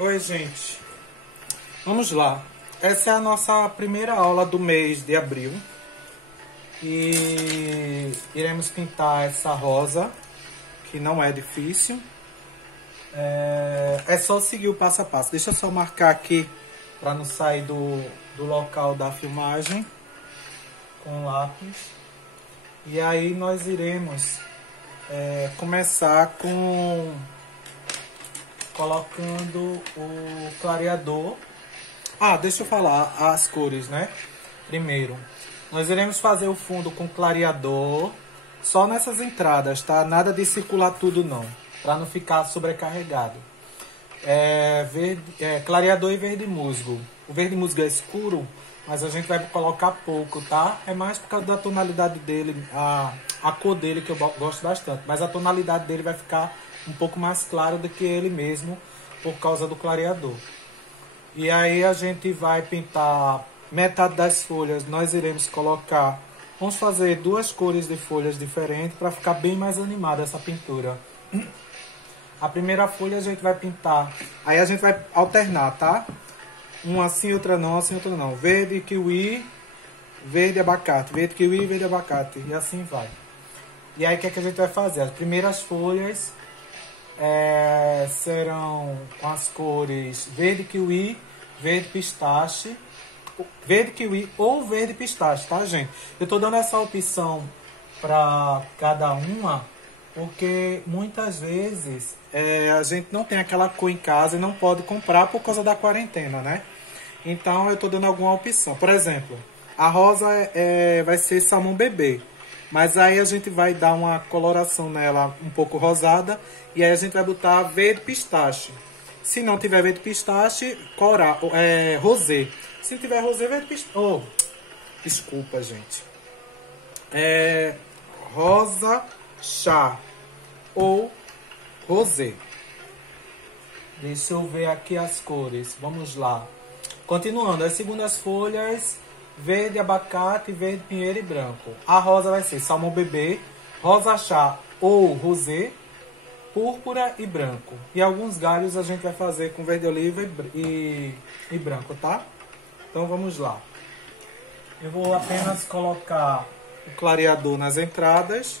Oi, gente. Vamos lá. Essa é a nossa primeira aula do mês de abril. E iremos pintar essa rosa, que não é difícil. É só seguir o passo a passo. Deixa eu só marcar aqui para não sair do local da filmagem com lápis. E aí nós iremos começar com colocando o clareador. Deixa eu falar as cores, né? Primeiro, nós iremos fazer o fundo com clareador só nessas entradas, tá? Nada de circular tudo não, para não ficar sobrecarregado. Clareador e verde musgo. O verde musgo é escuro, mas a gente vai colocar pouco, tá? É mais por causa da tonalidade dele, a cor dele que eu gosto bastante. Mas a tonalidade dele vai ficar um pouco mais clara do que ele mesmo, por causa do clareador. E aí a gente vai pintar metade das folhas, nós iremos colocar... Vamos fazer duas cores de folhas diferentes para ficar bem mais animada essa pintura. A primeira folha a gente vai pintar, aí a gente vai alternar, tá? Uma assim, outra não, assim, outra não. Verde, kiwi, verde, abacate. Verde, kiwi, verde, abacate. E assim vai. E aí o que é que a gente vai fazer? As primeiras folhas serão com as cores verde, kiwi, verde, pistache. Verde, kiwi ou verde, pistache, tá, gente? Eu tô dando essa opção para cada uma, porque muitas vezes a gente não tem aquela cor em casa e não pode comprar por causa da quarentena, né? Então eu tô dando alguma opção. Por exemplo, a rosa vai ser salmão bebê, mas aí a gente vai dar uma coloração nela um pouco rosada e aí a gente vai botar verde pistache. Se não tiver verde pistache, rosé. Se tiver rosé, verde pistache. Desculpa, gente. Rosa chá ou rosé. Deixa eu ver aqui as cores. Vamos lá. Continuando, as segundas folhas, verde abacate, verde pinheiro e branco. A rosa vai ser salmão bebê, rosa chá ou rosé, púrpura e branco. E alguns galhos a gente vai fazer com verde oliva e branco, tá? Então vamos lá. Eu vou apenas colocar o clareador nas entradas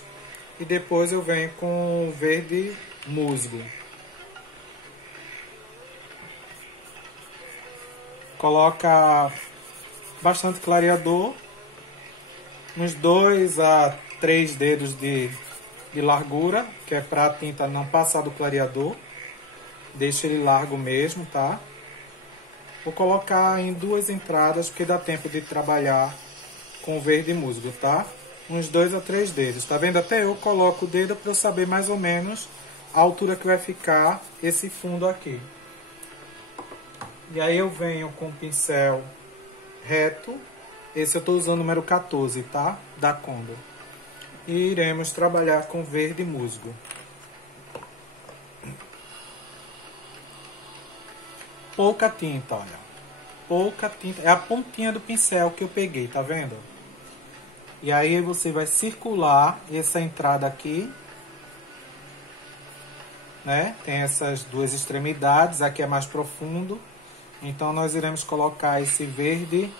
e depois eu venho com o verde musgo. Coloca bastante clareador, uns 2 a 3 dedos de largura, que é para a tinta não passar do clareador. Deixa ele largo mesmo, tá? Vou colocar em 2 entradas, porque dá tempo de trabalhar com o verde musgo, tá? Uns 2 a 3 dedos. Tá vendo? Até eu coloco o dedo para eu saber mais ou menos a altura que vai ficar esse fundo aqui. E aí eu venho com o pincel reto. Esse eu estou usando o número 14, tá? Da Condor. E iremos trabalhar com verde musgo. Pouca tinta, olha. Pouca tinta. É a pontinha do pincel que eu peguei, tá vendo? E aí você vai circular essa entrada aqui. Né? Tem essas duas extremidades. Aqui é mais profundo. Então nós iremos colocar esse verde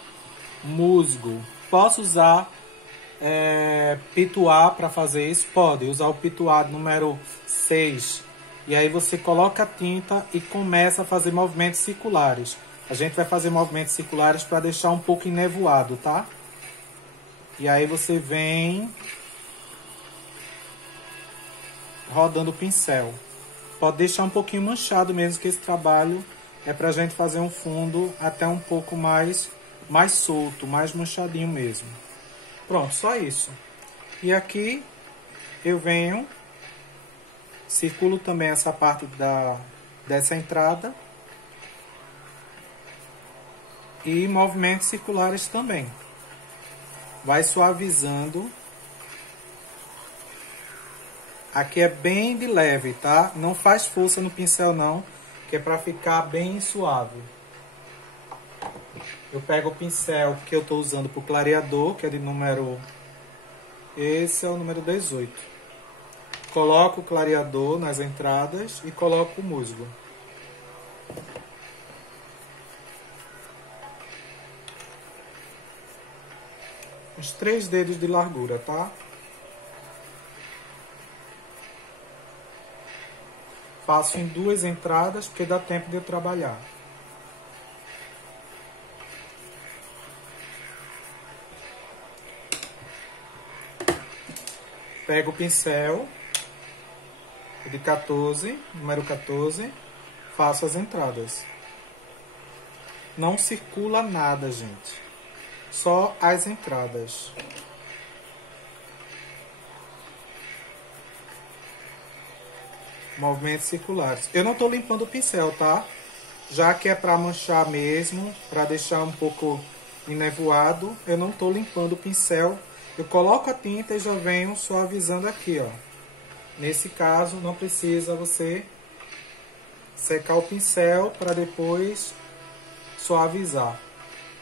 musgo. Posso usar pituá para fazer isso? Pode usar o pituá número 6. E aí você coloca a tinta e começa a fazer movimentos circulares. A gente vai fazer movimentos circulares para deixar um pouco enevoado, tá? E aí você vem rodando o pincel. Pode deixar um pouquinho manchado mesmo, que esse trabalho é pra gente fazer um fundo até um pouco mais solto, mais manchadinho mesmo. Pronto, só isso. E aqui eu venho, circulo também essa parte dessa entrada. E movimentos circulares também. Vai suavizando. Aqui é bem de leve, tá? Não faz força no pincel não, que é para ficar bem suave. Eu pego o pincel que eu estou usando para o clareador, que é de número... Esse é o número 18. Coloco o clareador nas entradas e coloco o musgo. uns 3 dedos de largura, tá? Faço em 2 entradas, porque dá tempo de eu trabalhar. Pego o pincel de 14, número 14, faço as entradas. Não circula nada, gente. Só as entradas. Movimentos circulares. Eu não estou limpando o pincel, tá? Já que é para manchar mesmo, para deixar um pouco enevoado, eu não estou limpando o pincel. Eu coloco a tinta e já venho suavizando aqui, ó. Nesse caso, não precisa você secar o pincel para depois suavizar.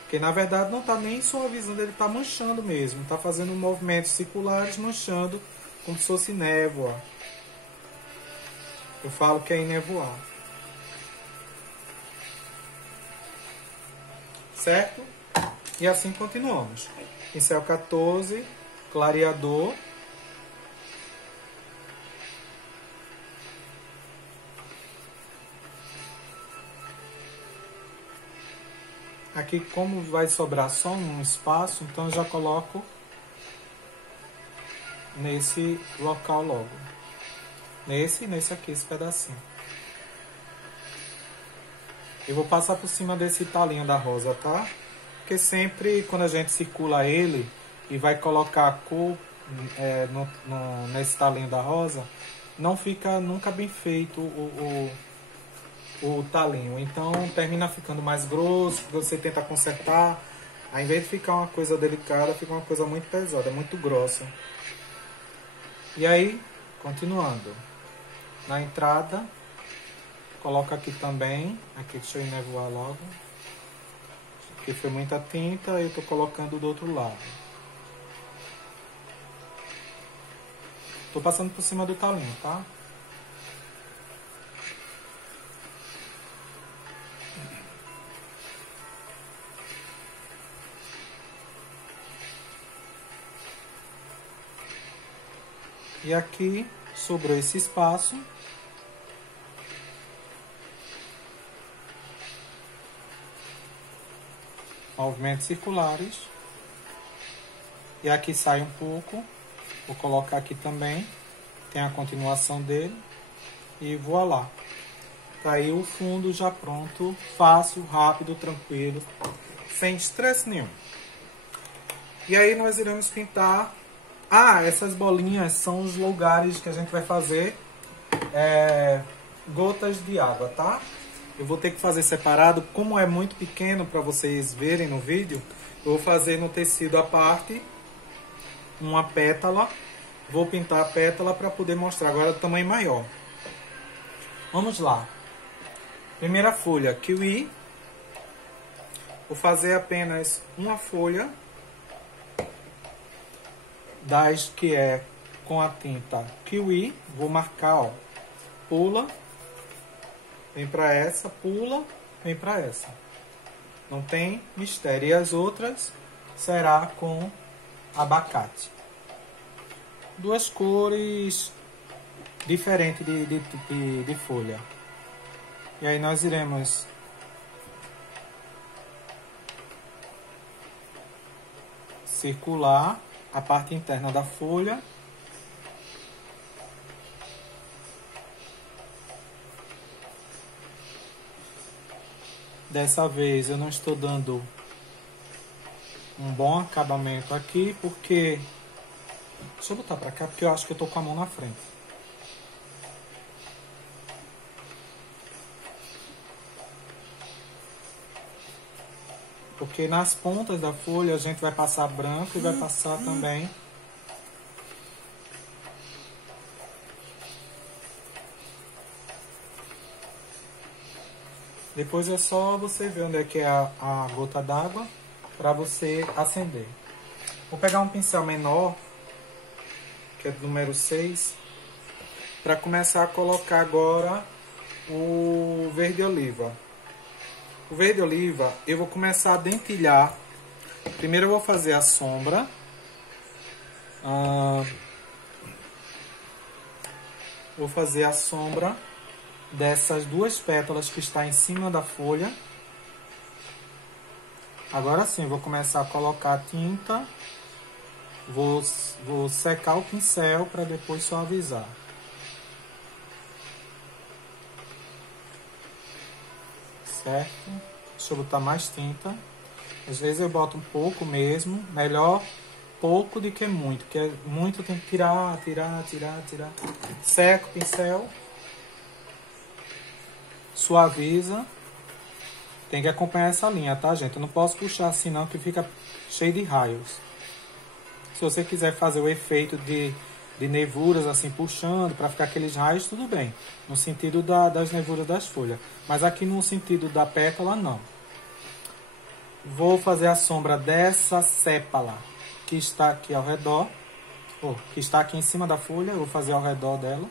Porque na verdade não está nem suavizando, ele está manchando mesmo. Está fazendo movimentos circulares, manchando como se fosse névoa. Eu falo que é enevoar. Certo? E assim continuamos. Pincel 14, clareador. Aqui, como vai sobrar só um espaço, então eu já coloco nesse local logo. Nesse aqui, esse pedacinho. Eu vou passar por cima desse talinho da rosa, tá? Porque sempre quando a gente circula ele e vai colocar a cor nesse talinho da rosa, não fica nunca bem feito o talinho. Então termina ficando mais grosso, você tenta consertar. Ao invés de ficar uma coisa delicada, fica uma coisa muito pesada, muito grossa. E aí, continuando. Na entrada, coloco aqui também. Aqui deixa eu enevoar logo. Aqui foi muita tinta, eu tô colocando do outro lado. Tô passando por cima do talinho, tá? E aqui sobrou esse espaço. Movimentos circulares. E aqui sai um pouco. Vou colocar aqui também. Tem a continuação dele. E voilá. Tá aí o fundo já pronto. Fácil, rápido, tranquilo. Sem estresse nenhum. E aí nós iremos pintar. Ah, essas bolinhas são os lugares que a gente vai fazer gotas de água, tá? Eu vou ter que fazer separado. Como é muito pequeno para vocês verem no vídeo, eu vou fazer no tecido à parte uma pétala. Vou pintar a pétala para poder mostrar agora do tamanho maior. Vamos lá. Primeira folha, kiwi. Vou fazer apenas uma folha das que é com a tinta kiwi. Vou marcar, ó, pula, vem para essa, pula, vem para essa. Não tem mistério. E as outras será com abacate. Duas cores diferentes de folha. E aí nós iremos circular a parte interna da folha. Dessa vez eu não estou dando um bom acabamento aqui, porque... Deixa eu botar pra cá, porque eu acho que eu tô com a mão na frente. Porque nas pontas da folha a gente vai passar branco e vai passar também depois é só você ver onde é que é a gota d'água para você acender. Vou pegar um pincel menor, que é do número 6, para começar a colocar agora o verde oliva. O verde oliva eu vou começar a dentilhar. Primeiro eu vou fazer a sombra Ah, vou fazer a sombra dessas duas pétalas que está em cima da folha. Agora sim, vou começar a colocar a tinta. Vou secar o pincel para depois suavizar. Certo? Deixa eu botar mais tinta. Às vezes eu boto um pouco mesmo. Melhor pouco do que muito. Porque muito tem que tirar. Seca o pincel. Suaviza. Tem que acompanhar essa linha, tá, gente? Eu não posso puxar assim não, que fica cheio de raios. Se você quiser fazer o efeito de nervuras assim puxando para ficar aqueles raios, tudo bem. No sentido das nervuras das folhas. Mas aqui no sentido da pétala, não. Vou fazer a sombra dessa sépala que está aqui ao redor. Que está aqui em cima da folha. Eu vou fazer ao redor dela.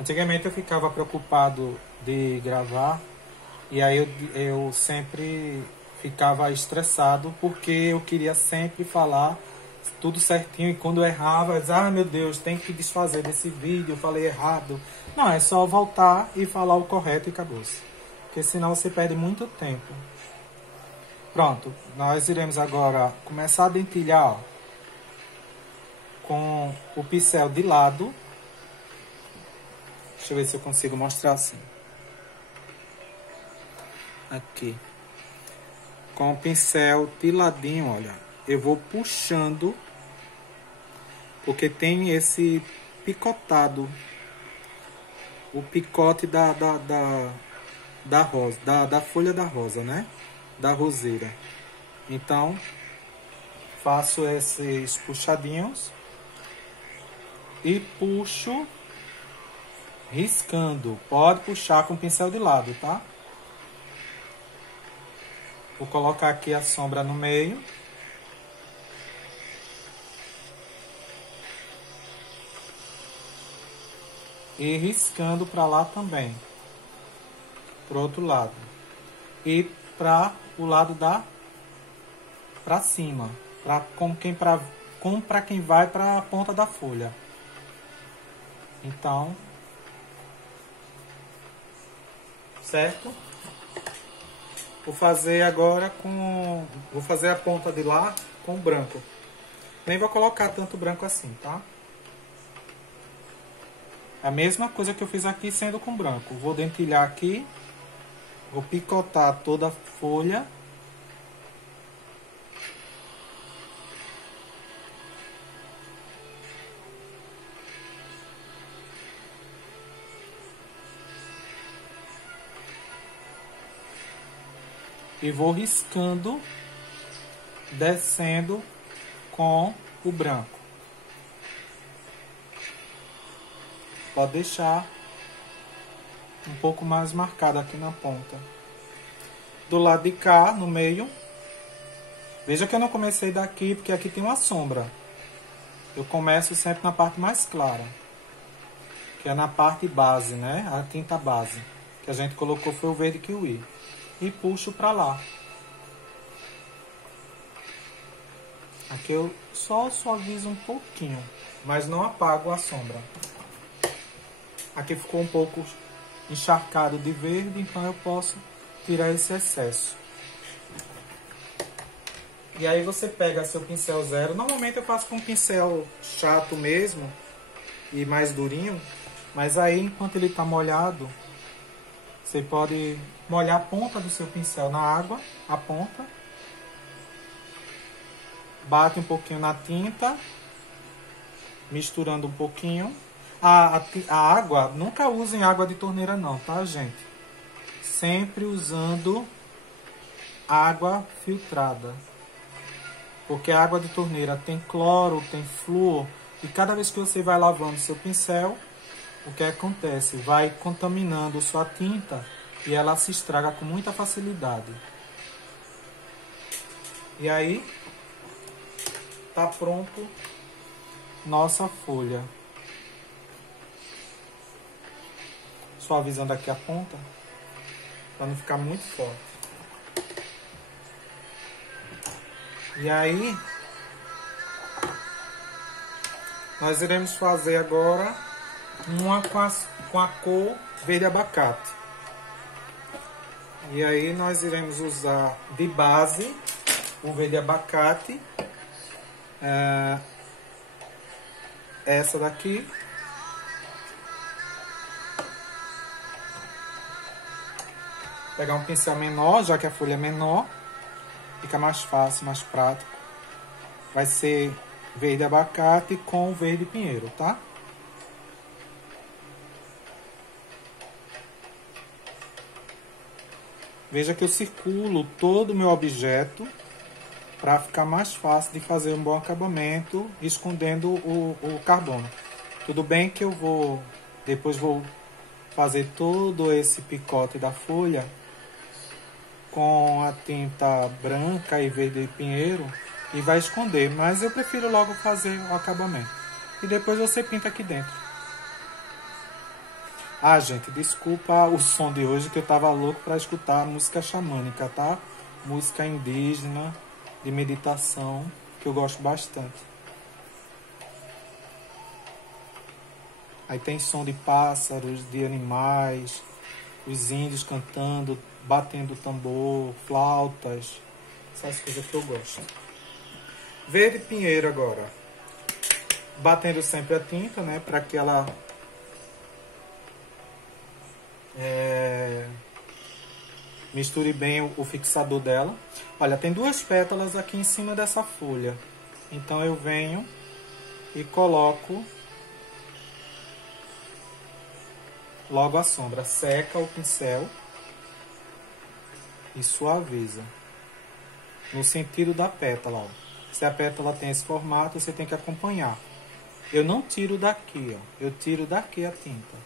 Antigamente eu ficava preocupado de gravar. E aí eu sempre ficava estressado porque eu queria sempre falar tudo certinho, e quando eu errava, eu dizia, meu Deus, tem que desfazer desse vídeo, eu falei errado. Não, é só voltar e falar o correto e acabou-se. Porque senão você perde muito tempo. Pronto, nós iremos agora começar a dentilhar, ó, com o pincel de lado. Deixa eu ver se eu consigo mostrar assim. Aqui. Com o pincel de ladinho, olha, eu vou puxando, porque tem esse picotado, o picote da rosa, da folha da rosa, né? Da roseira. Então, faço esses puxadinhos e puxo riscando. Pode puxar com o pincel de lado, tá? Vou colocar aqui a sombra no meio. E riscando para lá também. Pro outro lado. E para o lado para cima. Para quem vai para a ponta da folha. Então, certo? Vou fazer agora vou fazer a ponta de lá com branco. Nem vou colocar tanto branco assim, tá? A mesma coisa que eu fiz aqui sendo com branco. Vou dentilhar aqui. Vou picotar toda a folha. E vou riscando, descendo com o branco. Pode deixar um pouco mais marcado aqui na ponta. Do lado de cá, no meio. Veja que eu não comecei daqui, porque aqui tem uma sombra. Eu começo sempre na parte mais clara. Que é na parte base, né? A tinta base. Que a gente colocou foi o verde kiwi. E puxo pra lá. Aqui eu só suavizo um pouquinho, mas não apago a sombra. Aqui ficou um pouco encharcado de verde, então eu posso tirar esse excesso. E aí você pega seu pincel zero. Normalmente eu faço com um pincel chato mesmo e mais durinho, mas aí enquanto ele está molhado, você pode molhar a ponta do seu pincel na água, a ponta. Bate um pouquinho na tinta, misturando um pouquinho. A água, nunca usem água de torneira não, tá, gente? Sempre usando água filtrada. Porque a água de torneira tem cloro, tem flúor. E cada vez que você vai lavando seu pincel, o que acontece? Vai contaminando sua tinta e ela se estraga com muita facilidade. E aí, tá pronto nossa folha. Suavizando aqui a ponta, para não ficar muito forte. E aí, nós iremos fazer agora uma com a cor verde abacate. E aí nós iremos usar de base o verde abacate, essa daqui. Pegar um pincel menor, já que a folha é menor, fica mais fácil, mais prático. Vai ser verde abacate com verde pinheiro, tá? Veja que eu circulo todo o meu objeto para ficar mais fácil de fazer um bom acabamento, escondendo o carbono. Tudo bem que depois vou fazer todo esse picote da folha com a tinta branca e verde pinheiro e vai esconder, mas eu prefiro logo fazer o acabamento. E depois você pinta aqui dentro. Ah, gente, desculpa o som de hoje, que eu tava louco para escutar música xamânica, tá? Música indígena, de meditação, que eu gosto bastante. Aí tem som de pássaros, de animais, os índios cantando, batendo tambor, flautas, essas coisas que eu gosto. Verde pinheiro agora. Batendo sempre a tinta, né, para que ela misture bem o fixador dela. Olha, tem duas pétalas aqui em cima dessa folha. Então eu venho e coloco logo a sombra. Seca o pincel e suaviza. No sentido da pétala, ó. Se a pétala tem esse formato, você tem que acompanhar. Eu não tiro daqui, ó. Eu tiro daqui a tinta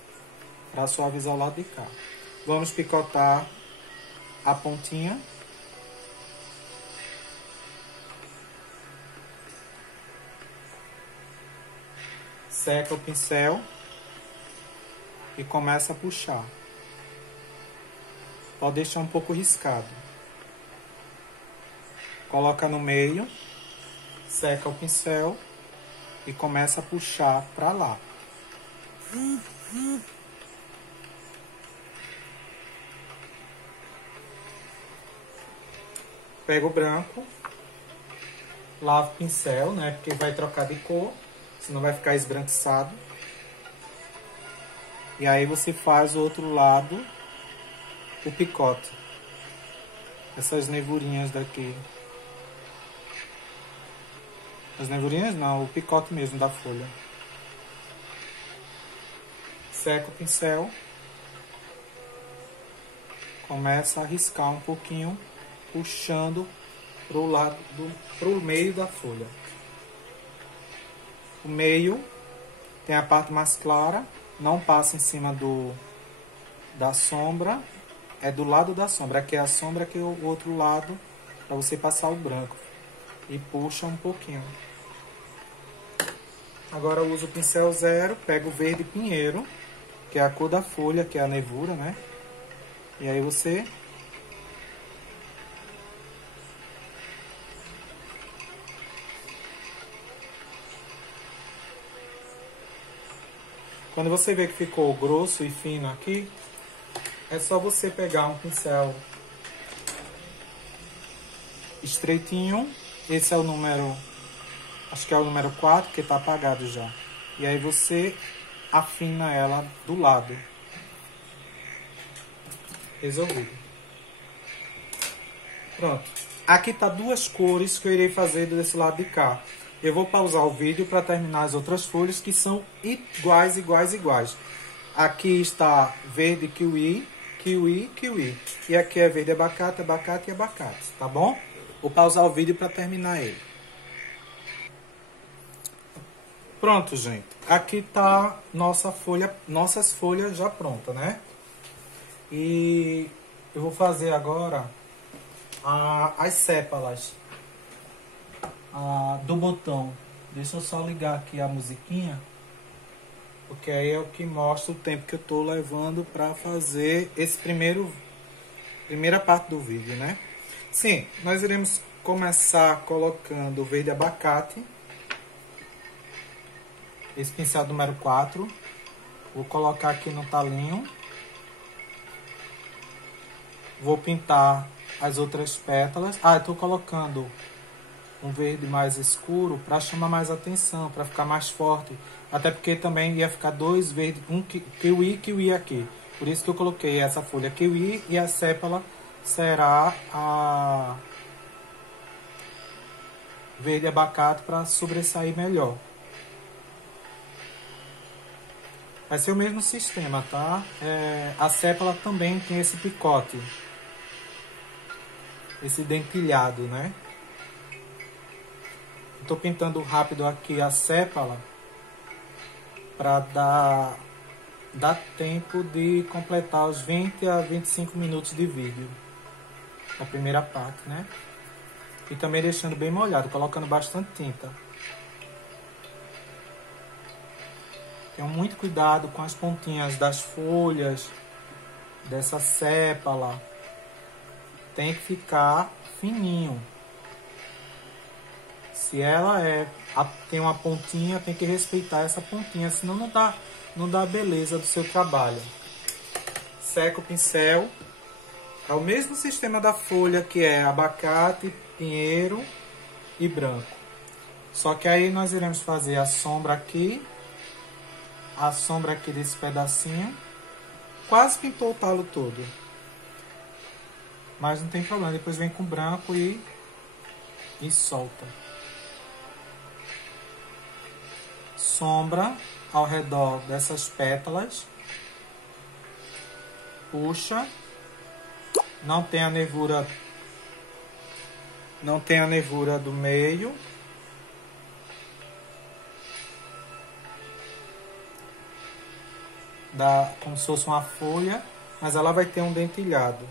para suavizar o lado de cá. Vamos picotar a pontinha. Seca o pincel e começa a puxar. Pode deixar um pouco riscado. Coloca no meio, seca o pincel e começa a puxar para lá. Pega o branco, lava o pincel, né? Porque vai trocar de cor, senão vai ficar esbranquiçado. E aí você faz o outro lado, o picote. Essas nevurinhas daqui. As nevurinhas não, o picote mesmo da folha. Seca o pincel. Começa a riscar um pouquinho, puxando pro meio da folha. O meio tem a parte mais clara, não passa em cima da sombra, é do lado da sombra. Aqui é a sombra, aqui é o outro lado, para você passar o branco. E puxa um pouquinho. Agora eu uso o pincel zero, pego o verde pinheiro, que é a cor da folha, que é a nevura, né? E aí você quando você vê que ficou grosso e fino aqui, é só você pegar um pincel estreitinho. Esse é o número, acho que é o número 4, que está apagado já. E aí você afina ela do lado. Resolvido. Pronto. Aqui tá duas cores que eu irei fazer desse lado de cá. Eu vou pausar o vídeo para terminar as outras folhas que são iguais. Aqui está verde kiwi, kiwi, kiwi. E aqui é verde abacate, abacate e abacate, tá bom? Vou pausar o vídeo para terminar ele. Pronto, gente. Aqui tá nossas folhas já prontas, né? E eu vou fazer agora as sépalas do botão. Deixa eu só ligar aqui a musiquinha, porque aí é o que mostra o tempo que eu tô levando para fazer esse primeira parte do vídeo, né? Sim, nós iremos começar colocando o verde abacate. Esse pincel número 4. Vou colocar aqui no talinho. Vou pintar as outras pétalas. Ah, eu tô colocando um verde mais escuro para chamar mais atenção, para ficar mais forte. Até porque também ia ficar dois verdes, um kiwi aqui. Por isso que eu coloquei essa folha kiwi e a sépala será a verde abacate para sobressair melhor. Vai ser o mesmo sistema, tá? A sépala também tem esse picote. Esse dentilhado, né? Estou pintando rápido aqui a sépala para dar tempo de completar os 20 a 25 minutos de vídeo. A primeira parte, né? E também deixando bem molhado, colocando bastante tinta. Tenham muito cuidado com as pontinhas das folhas, dessa sépala. Tem que ficar fininho. Se ela tem uma pontinha, tem que respeitar essa pontinha, senão não dá a beleza do seu trabalho. Seca o pincel. É o mesmo sistema da folha, que é abacate, pinheiro e branco. Só que aí nós iremos fazer a sombra aqui desse pedacinho. Quase pintou o talo todo. Mas não tem problema, depois vem com branco e solta. Sombra ao redor dessas pétalas. Puxa. Não tem a nervura do meio. Dá como se fosse uma folha, mas ela vai ter um dentilhado.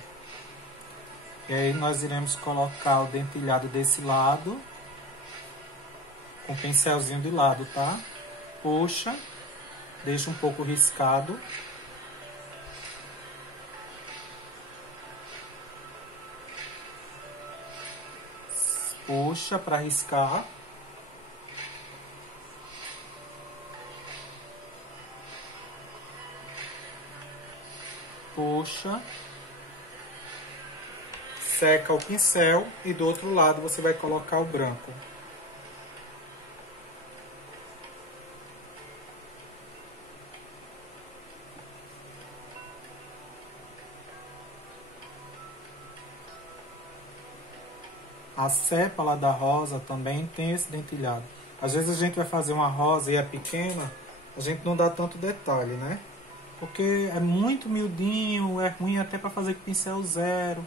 E aí nós iremos colocar o dentilhado desse lado, com o pincelzinho de lado, tá? Puxa, deixa um pouco riscado. Puxa para riscar. Puxa. Seca o pincel e do outro lado você vai colocar o branco. A sépala da rosa também tem esse dentilhado. Às vezes a gente vai fazer uma rosa e é pequena, a gente não dá tanto detalhe, né? Porque é muito miudinho, é ruim até para fazer com pincel zero.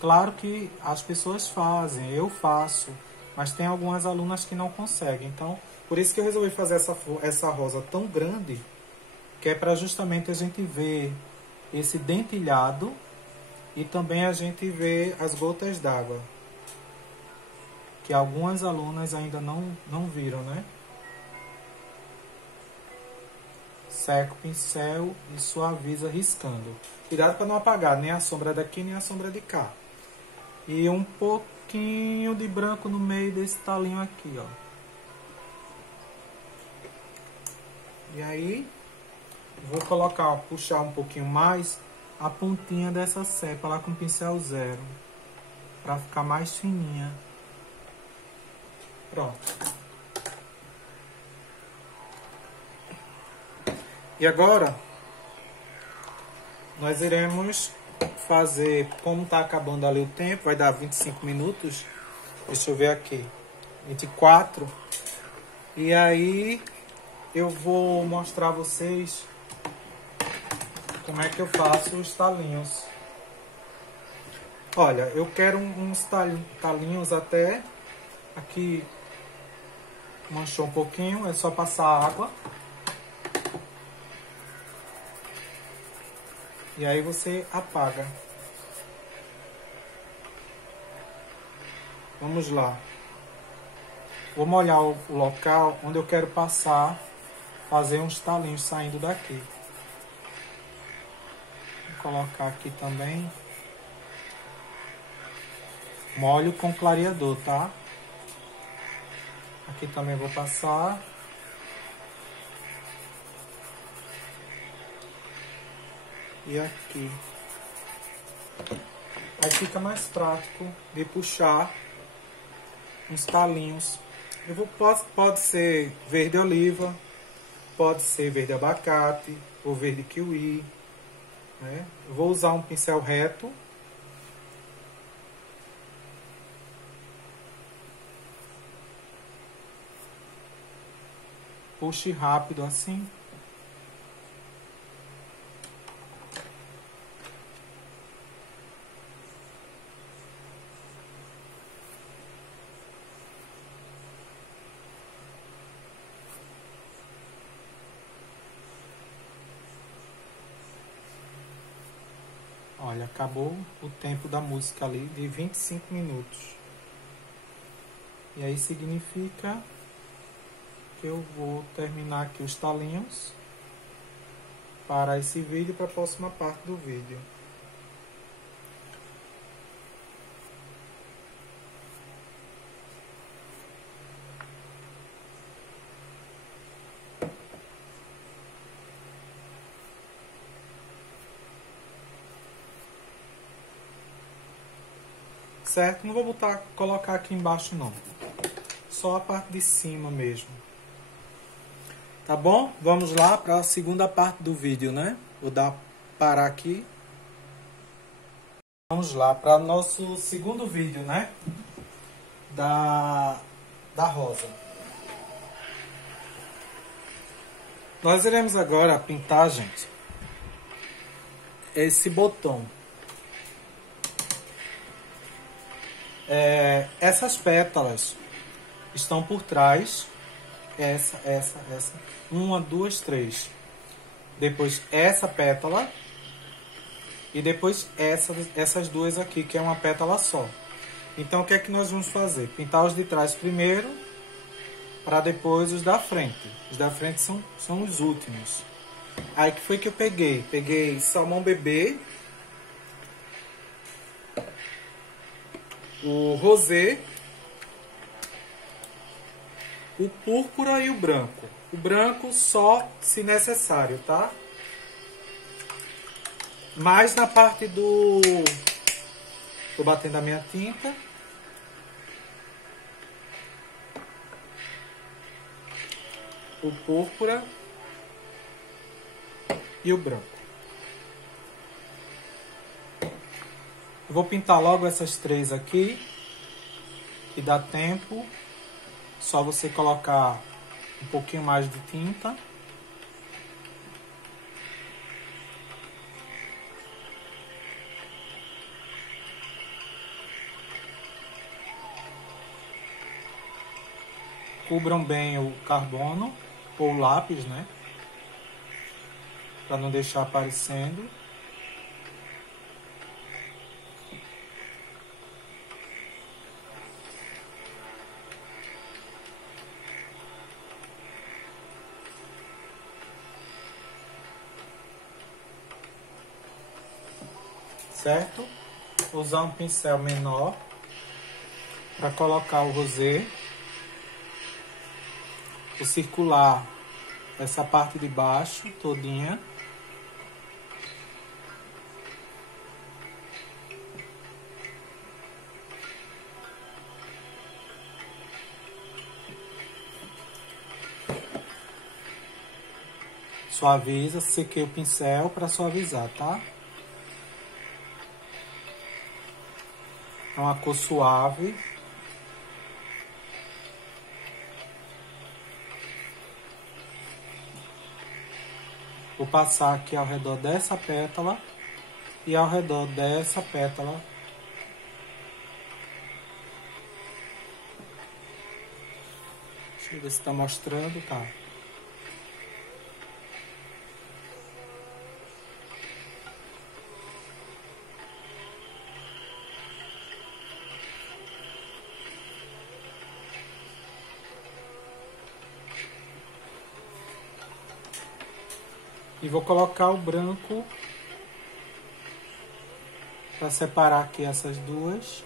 Claro que as pessoas fazem, eu faço, mas tem algumas alunas que não conseguem. Então, por isso que eu resolvi fazer essa rosa tão grande, que é para justamente a gente ver esse dentilhado e também a gente ver as gotas d'água, que algumas alunas ainda não viram, né? Seca o pincel e suaviza riscando. Cuidado para não apagar nem a sombra daqui nem a sombra de cá. E um pouquinho de branco no meio desse talinho aqui, ó. E aí, vou puxar um pouquinho mais a pontinha dessa sépala com pincel zero, para ficar mais fininha. Pronto. E agora, nós iremos fazer, como está acabando ali o tempo, vai dar 25 minutos, deixa eu ver aqui, 24, e aí eu vou mostrar a vocês como é que eu faço os talinhos. Olha, eu quero uns talinhos até aqui, manchou um pouquinho, é só passar água. E aí você apaga. Vamos lá. Vou molhar o local onde eu quero fazer uns talinhos saindo daqui. Vou colocar aqui também. molho com clareador, tá? Aqui também vou passar. E aqui. Aí fica mais prático de puxar uns talinhos. Pode ser verde oliva, pode ser verde abacate ou verde kiwi, né? Eu vou usar um pincel reto. Puxe rápido assim. Olha, acabou o tempo da música ali de 25 minutos. E aí significa que eu vou terminar aqui os talinhos para esse vídeo, para a próxima parte do vídeo. Certo? Não vou colocar aqui embaixo não. Só a parte de cima mesmo. Tá bom? Vamos lá para a segunda parte do vídeo, né? Vou parar aqui. Vamos lá para o nosso segundo vídeo, né? Da rosa. Nós iremos agora pintar, gente, esse botão. Essas pétalas estão por trás. Essa. 1, 2, 3. Depois essa pétala. E depois essas duas aqui, que é uma pétala só. Então o que é que nós vamos fazer? Pintar os de trás primeiro, para depois os da frente. Os da frente são os últimos. Aí que foi que eu peguei? Peguei salmão bebê, o rosé, o púrpura e o branco. O branco só se necessário, tá? Mais na parte do... Tô batendo a minha tinta. O púrpura e o branco. Eu vou pintar logo essas três aqui, que dá tempo. Só você colocar um pouquinho mais de tinta. Cubram bem o carbono ou o lápis, né? Para não deixar aparecendo. Certo? Vou usar um pincel menor para colocar o rosé. Vou circular essa parte de baixo todinha. Suaviza, sequei o pincel para suavizar, tá? É uma cor suave. Vou passar aqui ao redor dessa pétala e ao redor dessa pétala. Deixa eu ver se está mostrando, tá? E vou colocar o branco para separar aqui essas duas.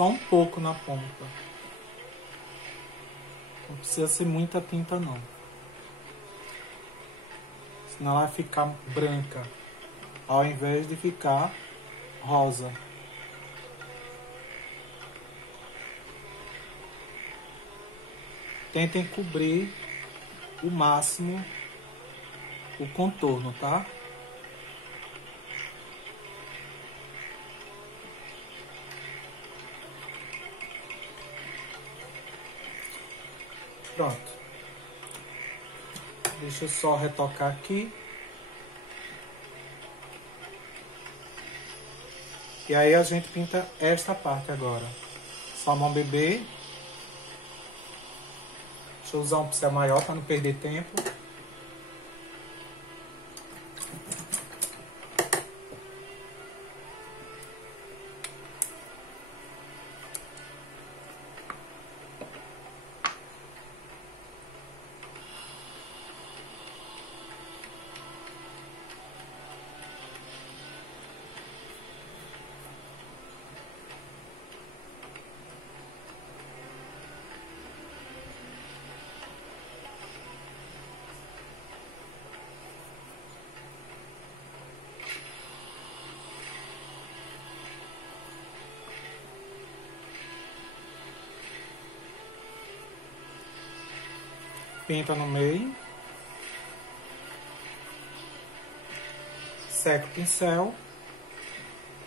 só um pouco na ponta. Não precisa ser muita tinta não. Senão ela vai ficar branca, ao invés de ficar rosa. Tentem cobrir o máximo o contorno, tá? Pronto. Deixa eu só retocar aqui. E aí a gente pinta esta parte agora. Só mão bebê. Deixa eu usar um pincel maior para não perder tempo. Pinta no meio. Seca o pincel.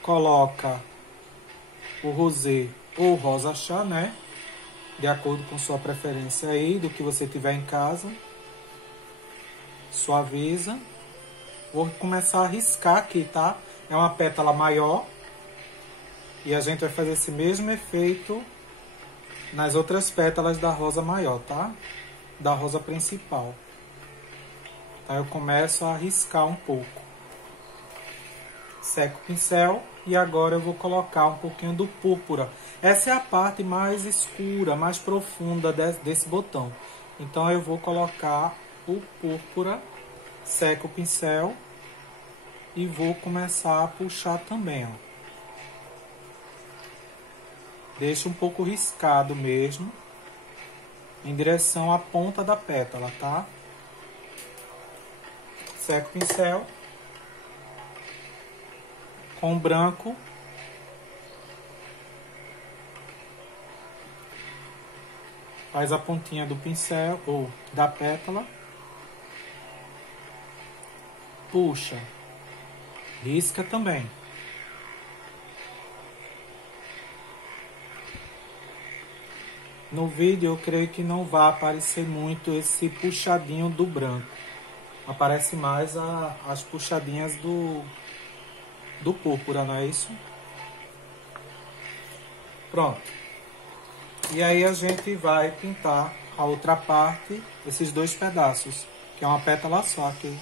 Coloca o rosé ou rosa chá, né? De acordo com sua preferência aí, do que você tiver em casa. Suaviza. Vou começar a riscar aqui, tá? É uma pétala maior. E a gente vai fazer esse mesmo efeito nas outras pétalas da rosa maior, tá? Da rosa principal. Então eu começo a riscar um pouco. Seco o pincel e agora eu vou colocar um pouquinho do púrpura. Essa é a parte mais escura, mais profunda desse botão. Então eu vou colocar o púrpura, seco o pincel e vou começar a puxar também, ó. Deixa um pouco riscado mesmo, em direção à ponta da pétala, tá? Seco o pincel. Com o branco. Faz a pontinha do pincel ou da pétala. Puxa. Risca também. No vídeo eu creio que não vai aparecer muito esse puxadinho do branco. Aparece mais as puxadinhas do púrpura, não é isso? Pronto. E aí a gente vai pintar a outra parte, esses dois pedaços, que é uma pétala só aqui.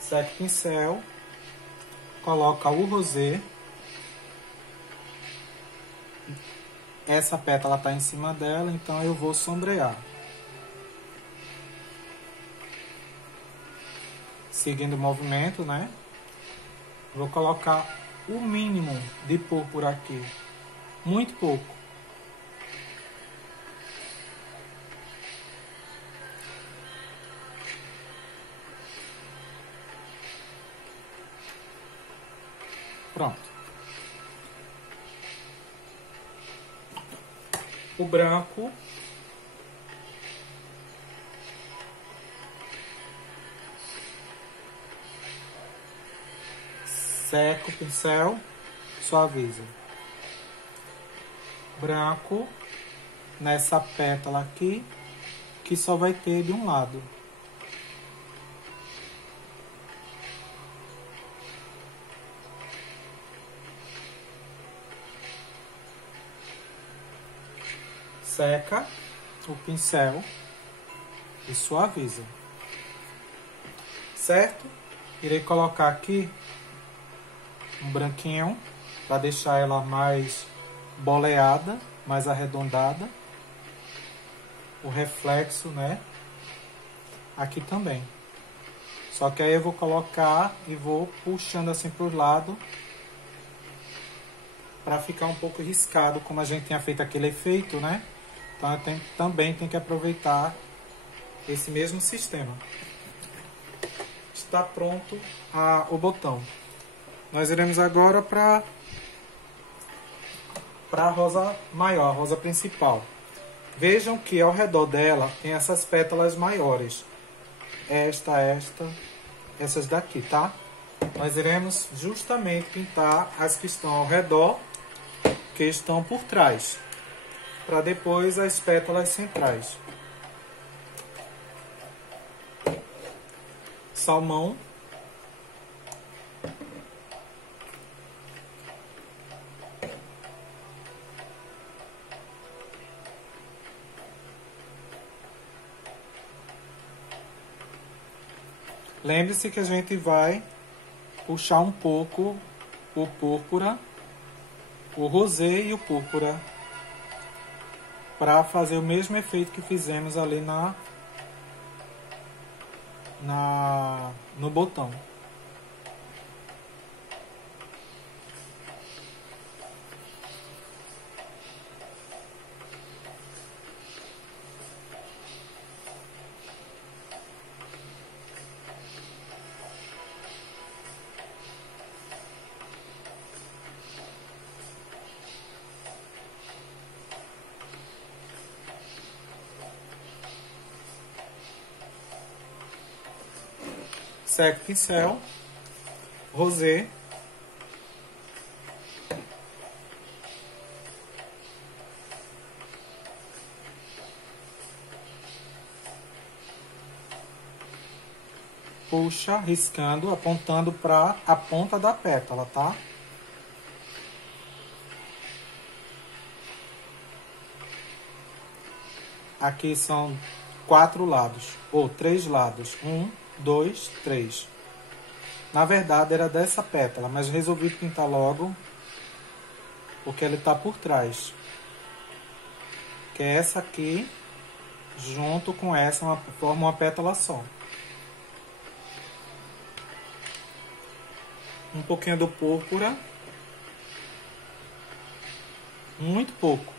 Seca o pincel, coloca o rosé. Essa pétala está em cima dela, então eu vou sombrear. Seguindo o movimento, né? Vou colocar o mínimo de púrpura aqui. Muito pouco. Pronto. O branco. Seca o pincel, suaviza. Branco nessa pétala aqui, que só vai ter de um lado. seca o pincel e suaviza. Certo? Irei colocar aqui um branquinho para deixar ela mais boleada, mais arredondada. O reflexo, né? Aqui também. Só que aí eu vou colocar e vou puxando assim para os lados para ficar um pouco riscado, como a gente tinha feito aquele efeito, né? Então eu também tenho que aproveitar esse mesmo sistema. Está pronto o botão. Nós iremos agora para a rosa maior, a rosa principal. Vejam que ao redor dela tem essas pétalas maiores. Essas daqui, tá? Nós iremos justamente pintar as que estão ao redor, que estão por trás, para depois as pétalas centrais. Salmão. Lembre-se que a gente vai puxar um pouco o púrpura, o rosé e o púrpura, para fazer o mesmo efeito que fizemos ali no botão. Seca o pincel, rosé, puxa, riscando, apontando para a ponta da pétala, tá? Aqui são 4 lados, ou 3 lados. 1, 2, 3. Na verdade era dessa pétala, mas resolvi pintar logo porque ele está por trás. Que é essa aqui, junto com essa, forma uma pétala só. Um pouquinho do púrpura. Muito pouco.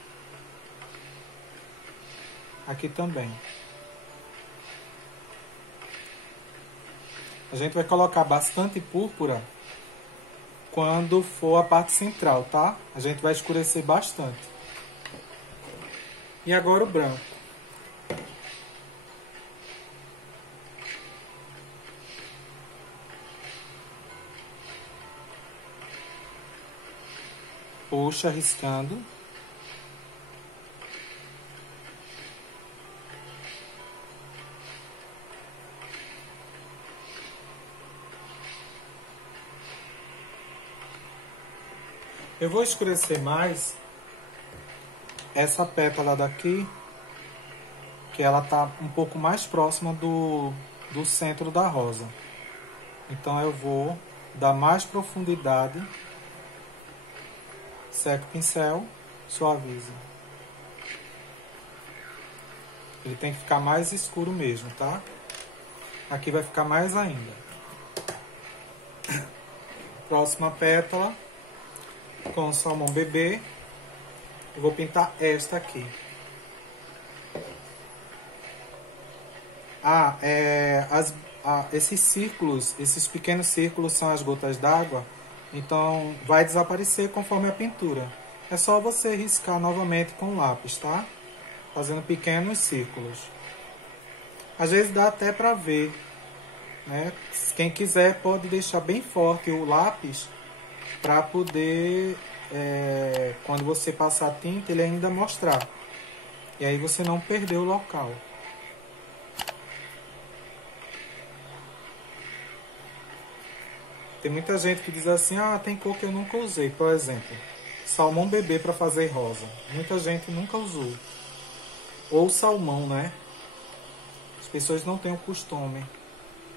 Aqui também. A gente vai colocar bastante púrpura quando for a parte central, tá? A gente vai escurecer bastante. E agora o branco. Puxa, riscando. Eu vou escurecer mais essa pétala daqui, que ela tá um pouco mais próxima do centro da rosa. Então eu vou dar mais profundidade. Seca o pincel, suaviza. Ele tem que ficar mais escuro mesmo, tá? Aqui vai ficar mais ainda. Próxima pétala. Com o salmão bebê, eu vou pintar esta aqui. Esses círculos, esses pequenos círculos são as gotas d'água, então vai desaparecer conforme a pintura. É só você riscar novamente com o lápis, tá? Fazendo pequenos círculos. Às vezes dá até pra ver, né? Quem quiser pode deixar bem forte o lápis, para poder, quando você passar a tinta, ele ainda mostrar. E aí você não perdeu o local. Tem muita gente que diz assim, tem cor que eu nunca usei. Por exemplo, salmão bebê para fazer rosa. Muita gente nunca usou. ou salmão, né? As pessoas não têm o costume.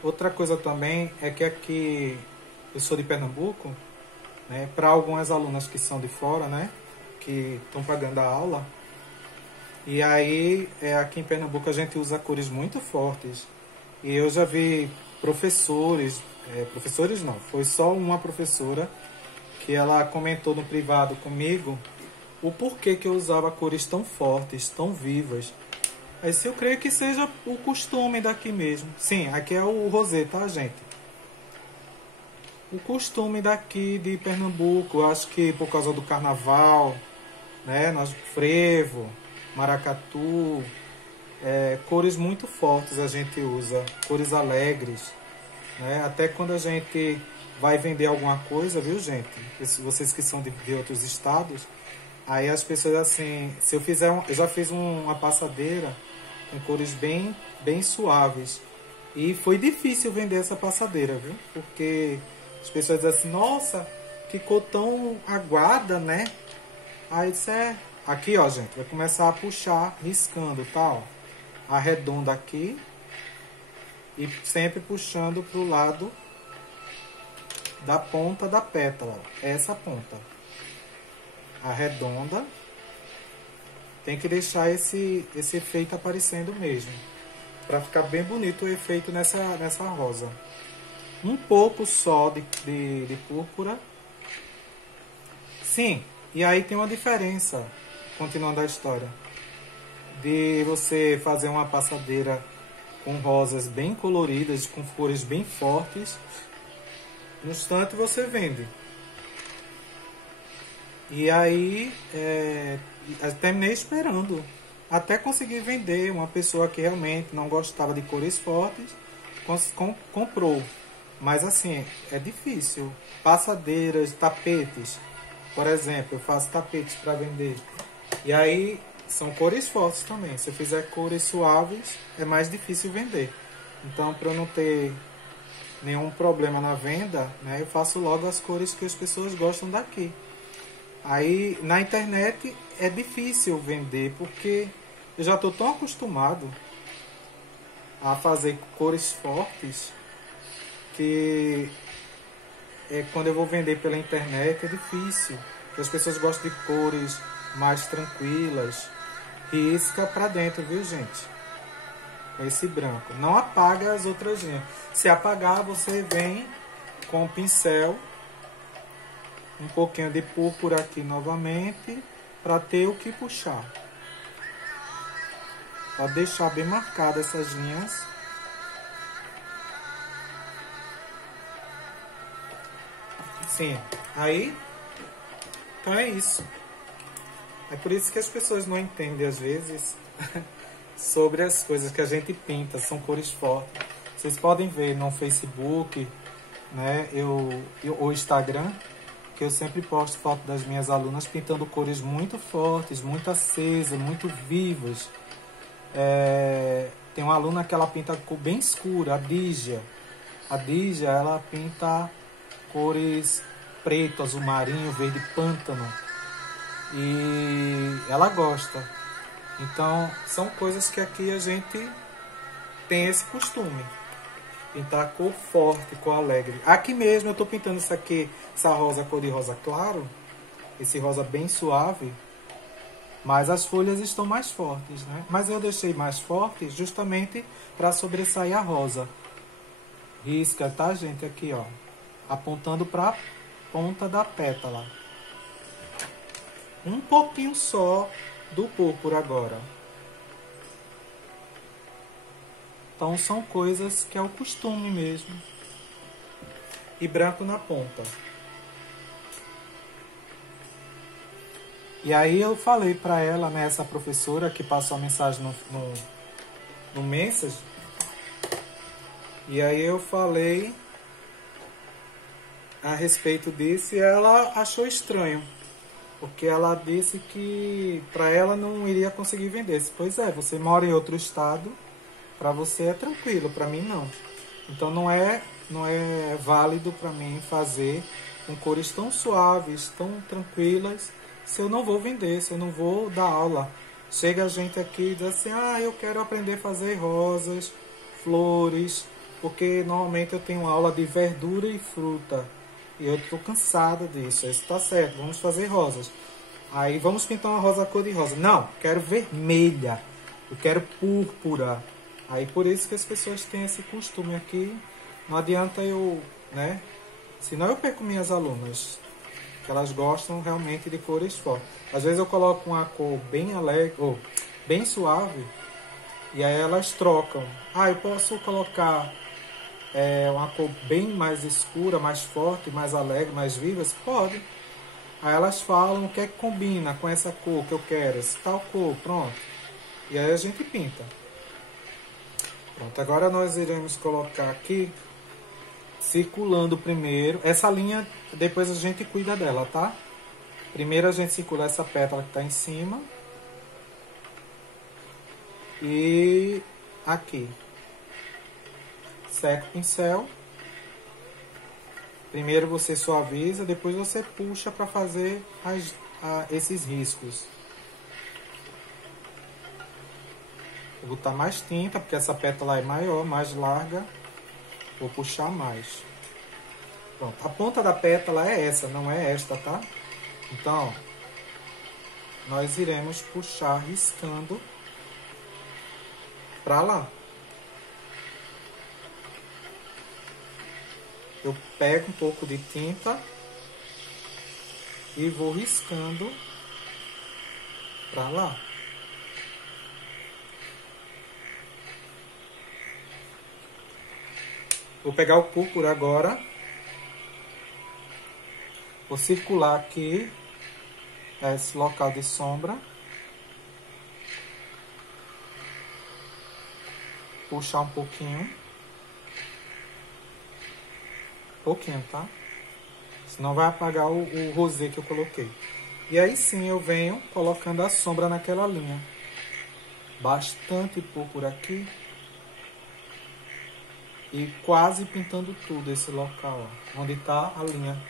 Outra coisa também é que aqui, eu sou de Pernambuco, né? Para algumas alunas que são de fora, né? Que estão pagando a aula. E aí, aqui em Pernambuco a gente usa cores muito fortes. E eu já vi professores, professores não, foi só uma professora que ela comentou no privado comigo o porquê que eu usava cores tão fortes, tão vivas. Mas eu creio que seja o costume daqui mesmo. Sim, aqui é o rosé, tá, gente? O costume daqui de Pernambuco, eu acho que por causa do carnaval, né? Nós, frevo, maracatu, cores muito fortes a gente usa, cores alegres, né? Até quando a gente vai vender alguma coisa, viu, gente? Vocês que são de outros estados, aí as pessoas assim, se eu fizer, eu já fiz uma passadeira com cores bem suaves e foi difícil vender essa passadeira, viu? Porque as pessoas dizem assim, nossa, ficou tão aguada, né? Aí isso aqui, ó, gente, vai começar a puxar, riscando, tá, ó. Arredonda aqui e sempre puxando pro lado da ponta da pétala, essa ponta. Arredonda. Tem que deixar esse efeito aparecendo mesmo, para ficar bem bonito o efeito nessa rosa. Um pouco só de púrpura. Sim, e aí tem uma diferença, continuando a história, de você fazer uma passadeira com rosas bem coloridas, com cores bem fortes. No instante você vende. E aí eu terminei esperando até conseguir vender. Uma pessoa que realmente não gostava de cores fortes comprou. Mas assim, é difícil. Passadeiras, tapetes, por exemplo, eu faço tapetes para vender. E aí são cores fortes também. Se eu fizer cores suaves, é mais difícil vender. Então, para eu não ter nenhum problema na venda, né, eu faço logo as cores que as pessoas gostam daqui. Aí na internet é difícil vender, porque eu já estou tão acostumado a fazer cores fortes que quando eu vou vender pela internet é difícil. As pessoas gostam de cores mais tranquilas. Risca para dentro, viu, gente? Esse branco. Não apaga as outras linhas. Se apagar, você vem com o pincel, um pouquinho de púrpura aqui novamente, para ter o que puxar. Para deixar bem marcadas essas linhas. Sim, aí, então é isso. É por isso que as pessoas não entendem às vezes sobre as coisas que a gente pinta, são cores fortes. Vocês podem ver no Facebook, né, o Instagram, que eu sempre posto foto das minhas alunas pintando cores muito fortes, muito acesas, muito vivas. Tem uma aluna que ela pinta cor bem escura, a Dígia. A Dígia, ela pinta cores preto, azul marinho, verde pântano. E ela gosta. Então, são coisas que aqui a gente tem esse costume. Pintar cor forte, cor alegre. Aqui mesmo eu estou pintando isso aqui, essa rosa cor de rosa claro. Esse rosa bem suave. Mas as folhas estão mais fortes, né? Mas eu deixei mais forte justamente para sobressair a rosa. Risca, tá, gente? Aqui, ó. Apontando para a ponta da pétala. Um pouquinho só do púrpura agora. Então são coisas que é o costume mesmo. E branco na ponta. E aí eu falei para ela, né, essa professora que passou a mensagem no Message. E aí eu falei a respeito disso e ela achou estranho. Porque ela disse que para ela não iria conseguir vender. Pois é, você mora em outro estado, para você é tranquilo, para mim não. Então não é válido para mim fazer com cores tão suaves, tão tranquilas, se eu não vou vender, se eu não vou dar aula Chega a gente aqui e diz assim, ah, eu quero aprender a fazer rosas, flores, porque normalmente eu tenho aula de verdura e fruta. E eu estou cansada disso. Isso está certo, vamos fazer rosas. Aí vamos pintar uma rosa cor-de-rosa. Não, quero vermelha. Eu quero púrpura. Aí por isso que as pessoas têm esse costume aqui. Não adianta eu, né? Senão eu perco minhas alunas. Que elas gostam realmente de cores fortes. Às vezes eu coloco uma cor bem alegre, ou bem suave, e aí elas trocam. Ah, eu posso colocar uma cor bem mais escura, mais forte, mais alegre, mais viva? Pode. Aí elas falam o que é que combina com essa cor que eu quero, essa tal cor, pronto. E aí a gente pinta. Pronto, agora nós iremos colocar aqui, circulando primeiro. Essa linha, depois a gente cuida dela, tá? Primeiro a gente circula essa pétala que está em cima. E aqui. Seca o pincel. Primeiro você suaviza, depois você puxa para fazer esses riscos. Vou botar mais tinta, porque essa pétala é maior, mais larga. Vou puxar mais. Pronto, a ponta da pétala é essa, não é esta, tá? Então, nós iremos puxar riscando para lá. Eu pego um pouco de tinta e vou riscando para lá. Vou pegar o púrpura agora. Vou circular aqui esse local de sombra. Puxar um pouquinho. Pouquinho, tá? Senão vai apagar o rosé que eu coloquei. E aí sim eu venho colocando a sombra naquela linha. Bastante púrpura aqui. E quase pintando tudo esse local, ó, onde está a linha.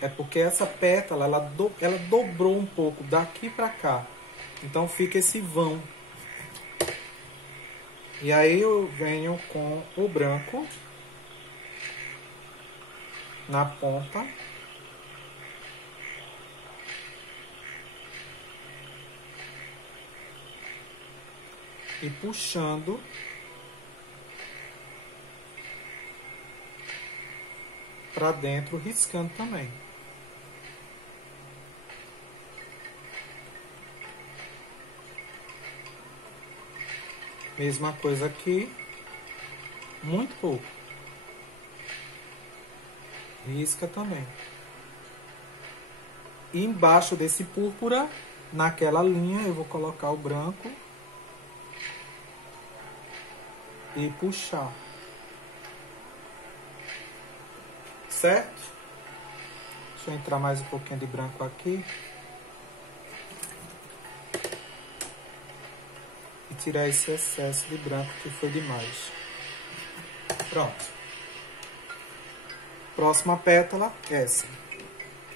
É porque essa pétala, ela dobrou um pouco daqui para cá. Então fica esse vão. E aí eu venho com o branco na ponta. E puxando para dentro, riscando também. Mesma coisa aqui, muito pouco. Risca também. E embaixo desse púrpura, naquela linha, eu vou colocar o branco e puxar. Certo? Deixa eu entrar mais um pouquinho de branco aqui. E tirar esse excesso de branco que foi demais. Pronto. Próxima pétala, essa.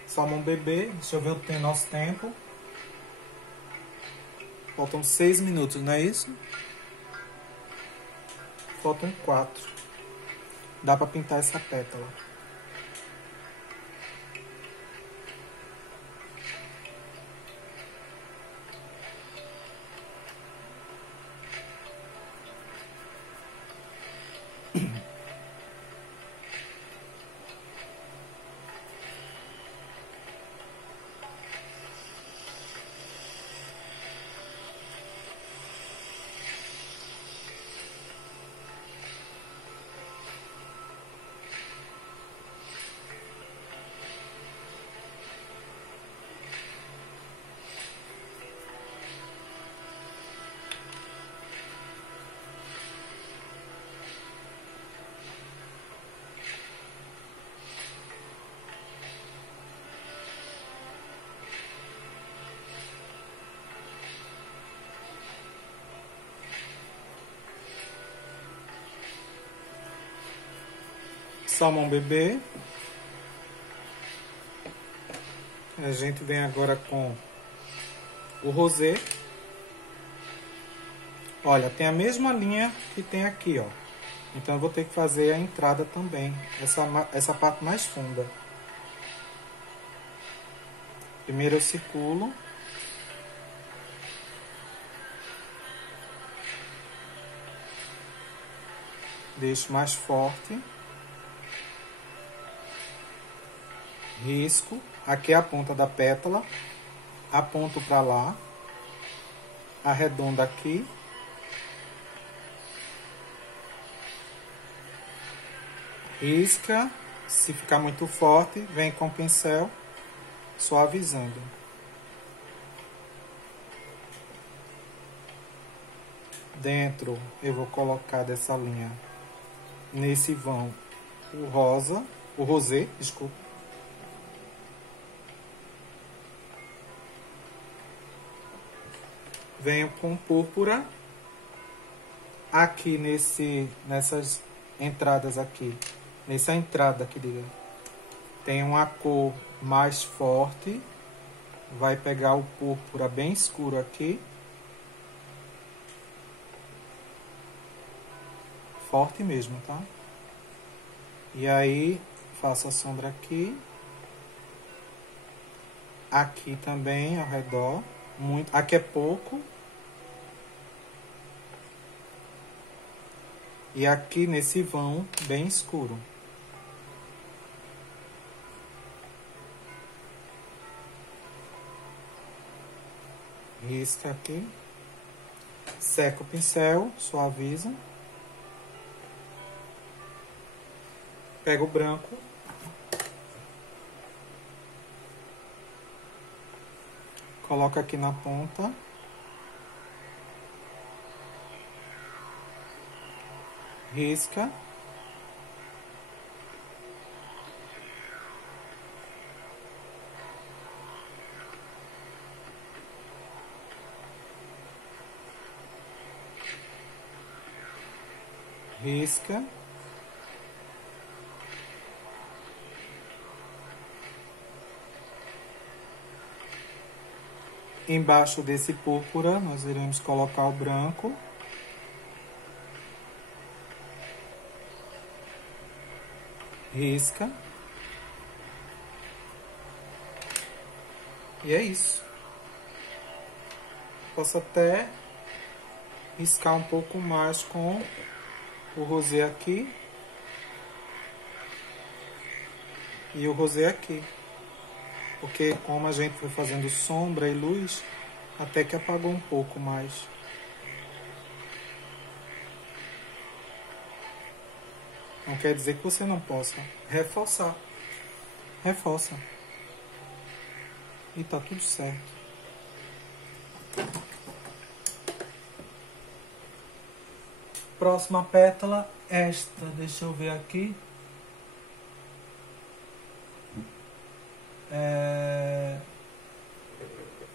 Salmão bebê. Deixa eu ver o nosso tempo. Faltam 6 minutos, não é isso? Faltam 4. Dá para pintar essa pétala. Salmão bebê. A gente vem agora com o rosé. Olha, tem a mesma linha que tem aqui, ó. Então eu vou ter que fazer a entrada também, essa parte mais funda. Primeiro eu circulo. Deixo mais forte. Risco. Aqui é a ponta da pétala. Aponto para lá. Arredonda aqui. Risca. Se ficar muito forte, vem com o pincel suavizando. Dentro eu vou colocar dessa linha, nesse vão, o rosé, desculpa. Venho com púrpura aqui nessas entradas aqui, nessa entrada aqui, diga. Tem uma cor mais forte, vai pegar o púrpura bem escuro aqui. Forte mesmo, tá? E aí, faço a sombra aqui. Aqui também, ao redor. Muito. Aqui é pouco. E aqui nesse vão, bem escuro. Risca aqui. Seca o pincel, suaviza. Pego o branco. Coloco aqui na ponta. Risca. Risca. Embaixo desse púrpura, nós iremos colocar o branco. Risca. E é isso. Posso até riscar um pouco mais com o rosé aqui. E o rosé aqui. Porque como a gente foi fazendo sombra e luz, até que apagou um pouco mais. Não quer dizer que você não possa reforçar. Reforça. E tá tudo certo. Próxima pétala, esta. Deixa eu ver aqui.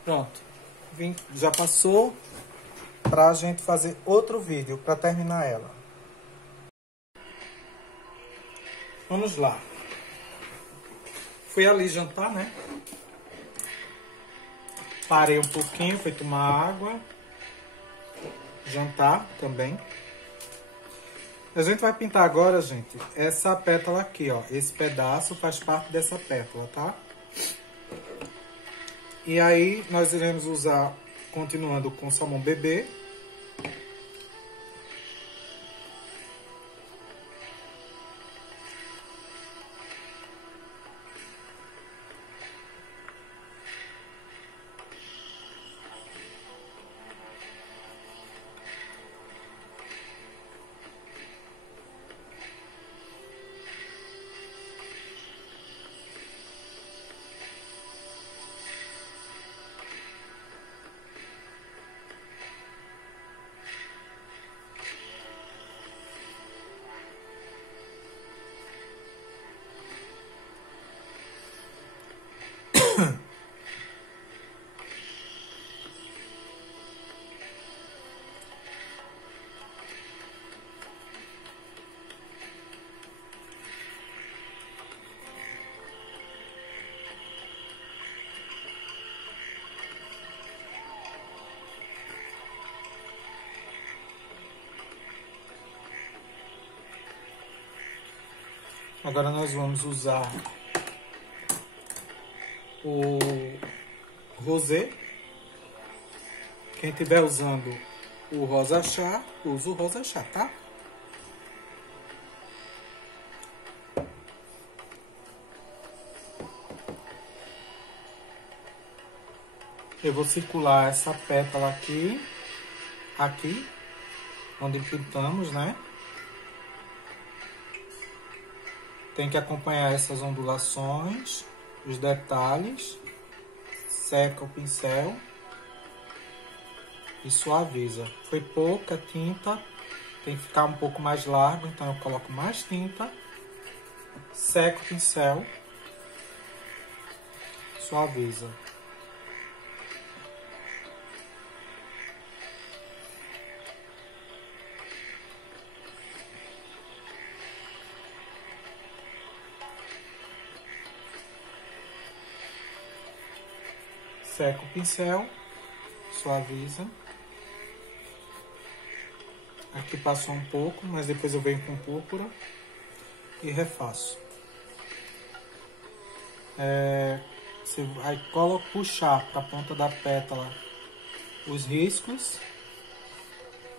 Pronto. Já passou pra gente fazer outro vídeo para terminar ela. Vamos lá. Fui ali jantar, né? Parei um pouquinho, fui tomar água. Jantar também. A gente vai pintar agora, gente, essa pétala aqui, ó. Esse pedaço faz parte dessa pétala, tá? E aí, nós iremos usar, continuando com salmão bebê. Agora nós vamos usar o rosé. Quem estiver usando o rosa chá, usa o rosa chá, tá? Eu vou circular essa pétala aqui, onde pintamos, né? Tem que acompanhar essas ondulações, os detalhes, seca o pincel e suaviza. Foi pouca tinta, tem que ficar um pouco mais largo, então eu coloco mais tinta, seco o pincel, suaviza. Seco o pincel, suaviza. Aqui passou um pouco, mas depois eu venho com púrpura e refaço. Você vai puxar para a ponta da pétala os riscos,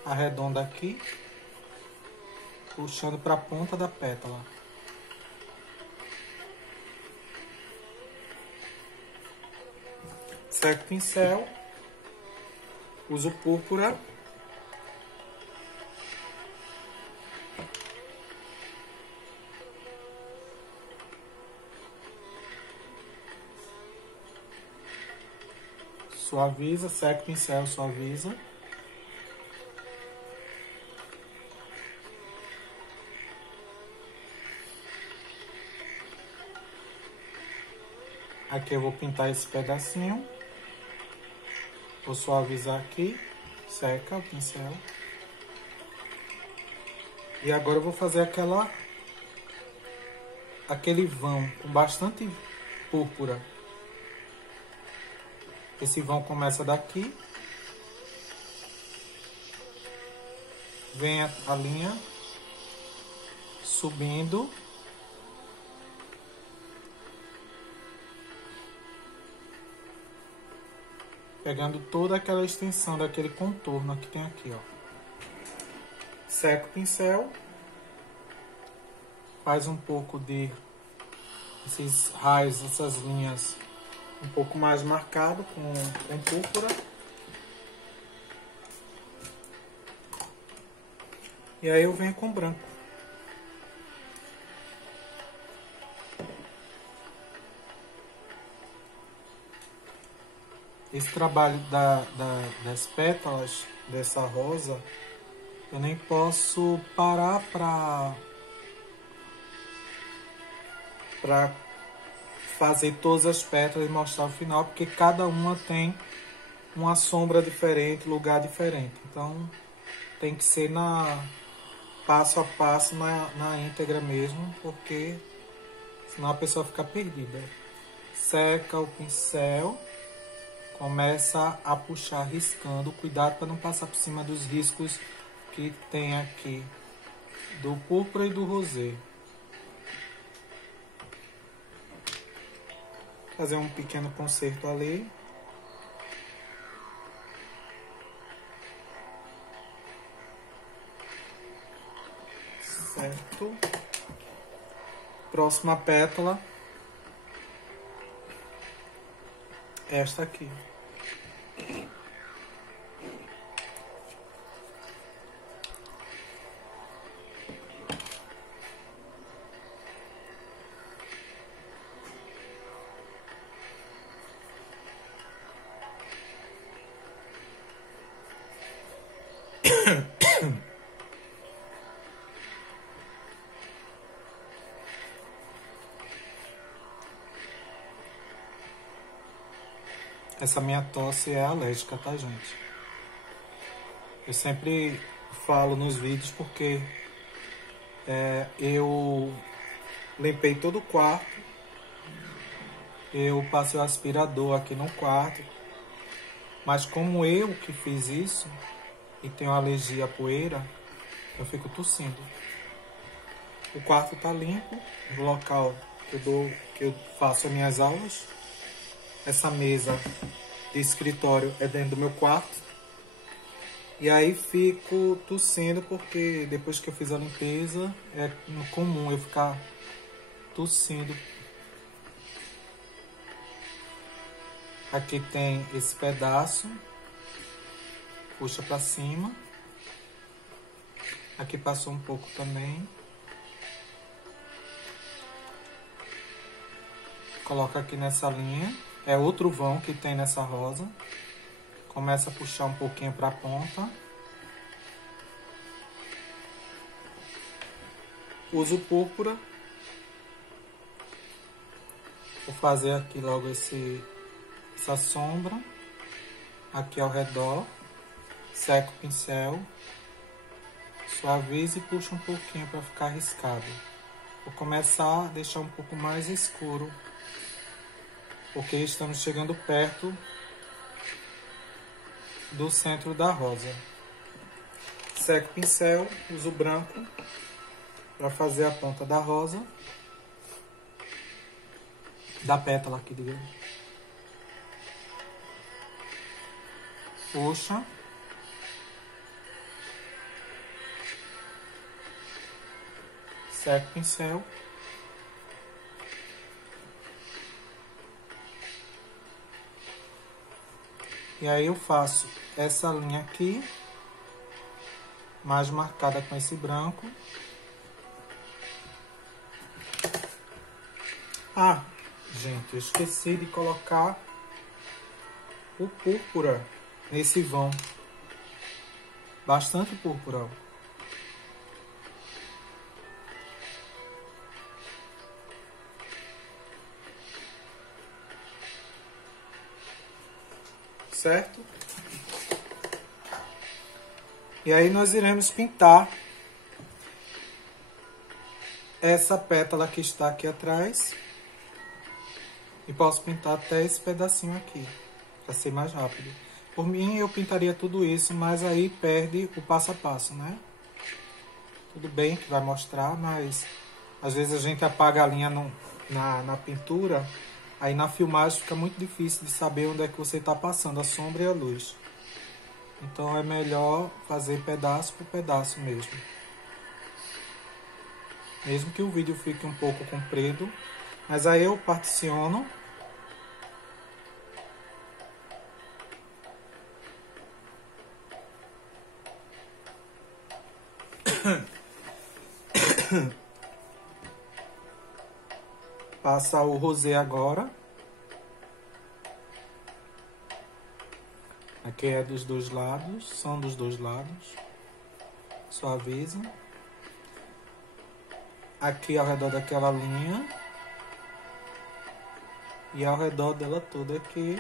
arredonda aqui, puxando para a ponta da pétala. Seco o pincel, uso púrpura. Suaviza, seca o pincel, suaviza. Aqui eu vou pintar esse pedacinho. Vou suavizar aqui, seca o pincel. E agora eu vou fazer aquele vão com bastante púrpura. Esse vão começa daqui, vem a linha subindo, pegando toda aquela extensão daquele contorno que tem aqui, ó. Seca o pincel, faz um pouco de esses raios, essas linhas um pouco mais marcado com púrpura. E aí eu venho com branco. Esse trabalho das pétalas dessa rosa, eu nem posso parar para fazer todas as pétalas e mostrar o final, porque cada uma tem uma sombra diferente, lugar diferente. Então tem que ser passo a passo, na íntegra mesmo, porque senão a pessoa fica perdida. Seca o pincel, começa a puxar riscando, cuidado para não passar por cima dos riscos que tem aqui do púrpura e do rosé. Fazer um pequeno conserto ali. Certo. Próxima pétala. Esta aqui. Essa minha tosse é alérgica, tá, gente? Eu sempre falo nos vídeos porque eu limpei todo o quarto, eu passei o aspirador aqui no quarto, mas como eu que fiz isso e tenho alergia à poeira, eu fico tossindo. O quarto tá limpo, o local que eu faço as minhas aulas. Essa mesa de escritório é dentro do meu quarto. E aí fico tossindo porque depois que eu fiz a limpeza é comum eu ficar tossindo. Aqui tem esse pedaço, puxa pra cima. Aqui passou um pouco também. Coloca aqui nessa linha. É outro vão que tem nessa rosa. Começa a puxar um pouquinho para a ponta. Uso púrpura. Vou fazer aqui logo essa sombra. Aqui ao redor. Seco o pincel. Suavizo e puxo um pouquinho para ficar riscado. Vou começar a deixar um pouco mais escuro, porque estamos chegando perto do centro da rosa. Seco o pincel, uso branco para fazer a ponta da rosa, da pétala aqui, digamos. Puxa. Seco o pincel. E aí eu faço essa linha aqui, mais marcada com esse branco. Ah, gente, eu esqueci de colocar o púrpura nesse vão. Bastante púrpura. Certo? E aí nós iremos pintar essa pétala que está aqui atrás. E posso pintar até esse pedacinho aqui, para ser mais rápido. Por mim eu pintaria tudo isso, mas aí perde o passo a passo, né? Tudo bem que vai mostrar, mas às vezes a gente apaga a linha na pintura. Aí na filmagem fica muito difícil de saber onde é que você está passando a sombra e a luz. Então é melhor fazer pedaço por pedaço mesmo. Mesmo que o vídeo fique um pouco comprido. Mas aí eu particiono. Passa o rosé agora. Aqui é dos dois lados, são dos dois lados. Suaviza. Aqui ao redor daquela linha. E ao redor dela toda aqui,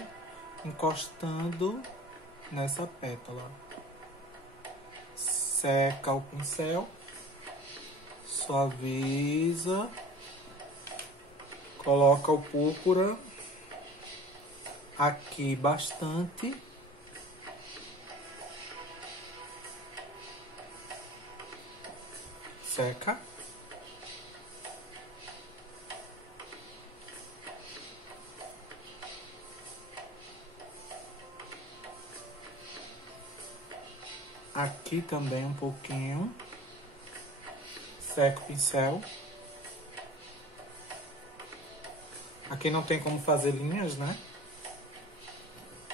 encostando nessa pétala. Seca o pincel. Suaviza. Coloca o púrpura aqui bastante. Seca. Aqui também um pouquinho. Seca o pincel. Aqui não tem como fazer linhas, né?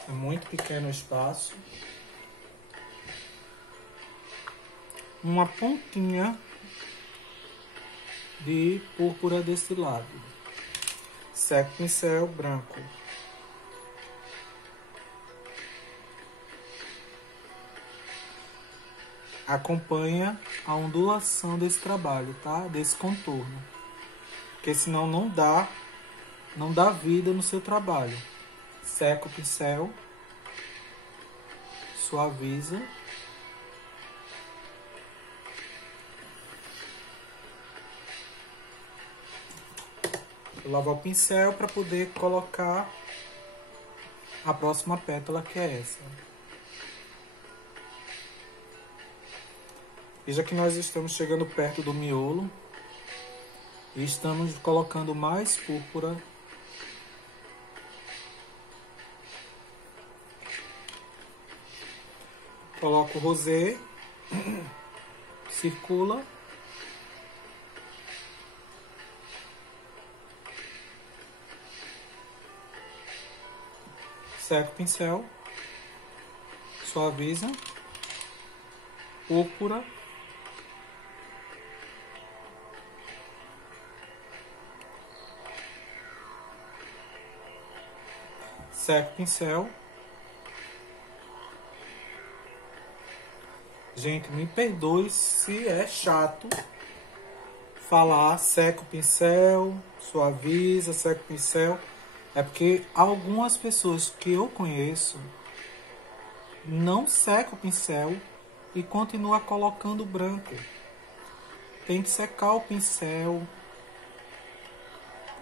É muito pequeno o espaço. Uma pontinha de púrpura desse lado. Seco o pincel branco. Acompanha a ondulação desse trabalho, tá? Desse contorno. Porque senão não dá vida no seu trabalho. Seca o pincel. Suaviza. Vou lavar o pincel para poder colocar a próxima pétala, que é essa. Veja que nós estamos chegando perto do miolo. E estamos colocando mais púrpura. Coloco o rosé, circula. Seco o pincel, suaviza, púrpura, seco o pincel. Gente, me perdoe se é chato falar seca o pincel, suaviza, seca o pincel. É porque algumas pessoas que eu conheço não secam o pincel e continua colocando branco. Tem que secar o pincel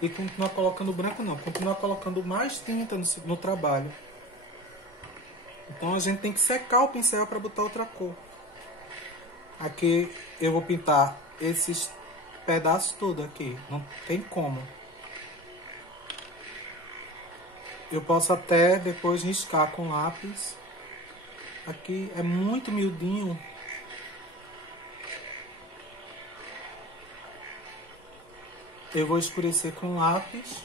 e continuar colocando branco não, continuar colocando mais tinta no trabalho. Então a gente tem que secar o pincel para botar outra cor. Aqui eu vou pintar esses pedaços todos aqui, não tem como. Eu posso até depois riscar com lápis. Aqui é muito miudinho. Eu vou escurecer com lápis.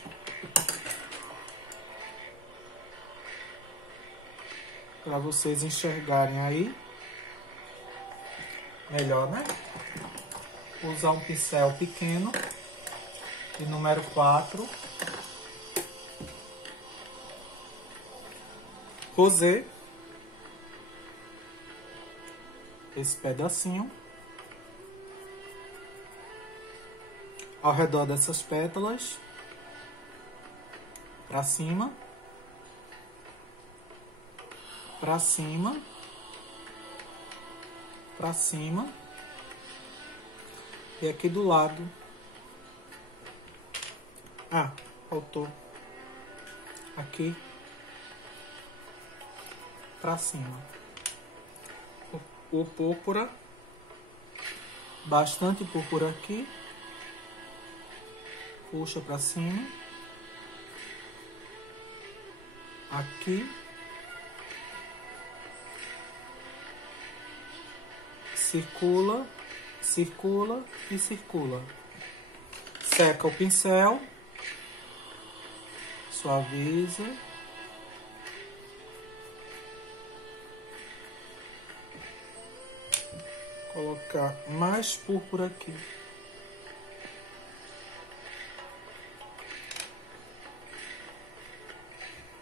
Para vocês enxergarem aí. Melhor, né? Vou usar um pincel pequeno. De número 4. Rosé. Esse pedacinho. Ao redor dessas pétalas. Pra cima. Pra cima. Pra cima. E aqui do lado. Ah, faltou. Aqui. Pra cima. O púrpura. Bastante púrpura aqui. Puxa pra cima. Aqui. Circula, circula e circula. Seca o pincel. Suaviza. Colocar mais púrpura aqui.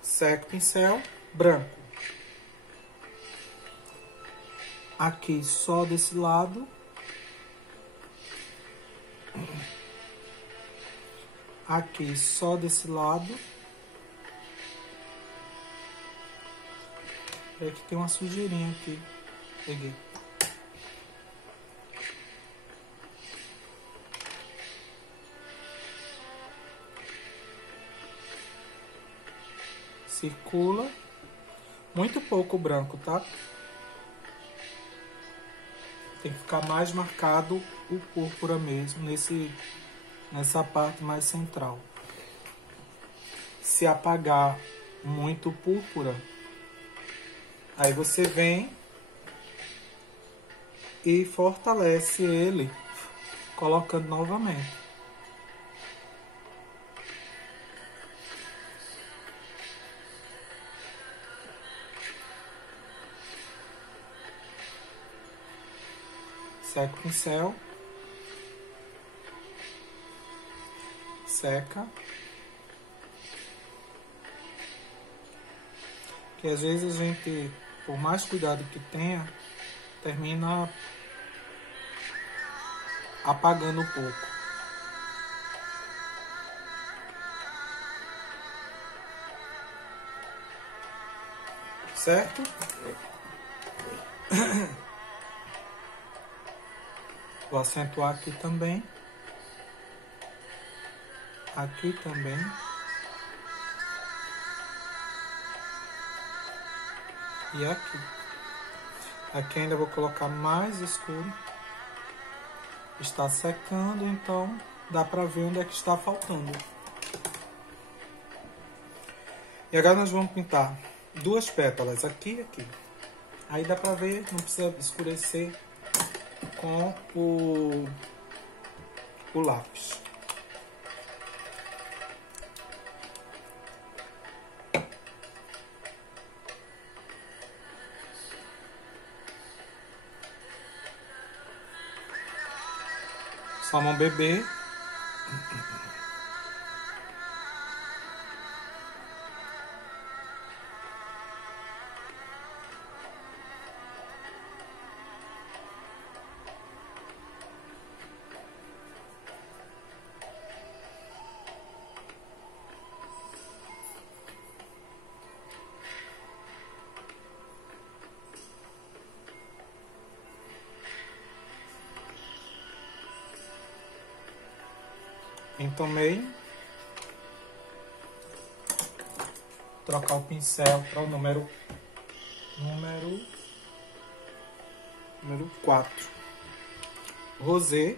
Seca o pincel, branco. Aqui só desse lado. Aqui só desse lado. É que tem uma sujeirinha aqui. Peguei. Circula. Muito pouco branco, tá? Tem que ficar mais marcado o púrpura mesmo, nessa parte mais central. Se apagar muito púrpura, aí você vem e fortalece ele, colocando novamente. Seca o pincel. Seca. Que às vezes a gente, por mais cuidado que tenha, termina apagando um pouco. Certo? Vou acentuar aqui também. Aqui também. E aqui. Aqui ainda vou colocar mais escuro. Está secando, então dá pra ver onde é que está faltando. E agora nós vamos pintar duas pétalas aqui e aqui. Aí dá pra ver, não precisa escurecer com o lápis. Salmão bebê. Entomei. Trocar o pincel para o número 4. Rosé.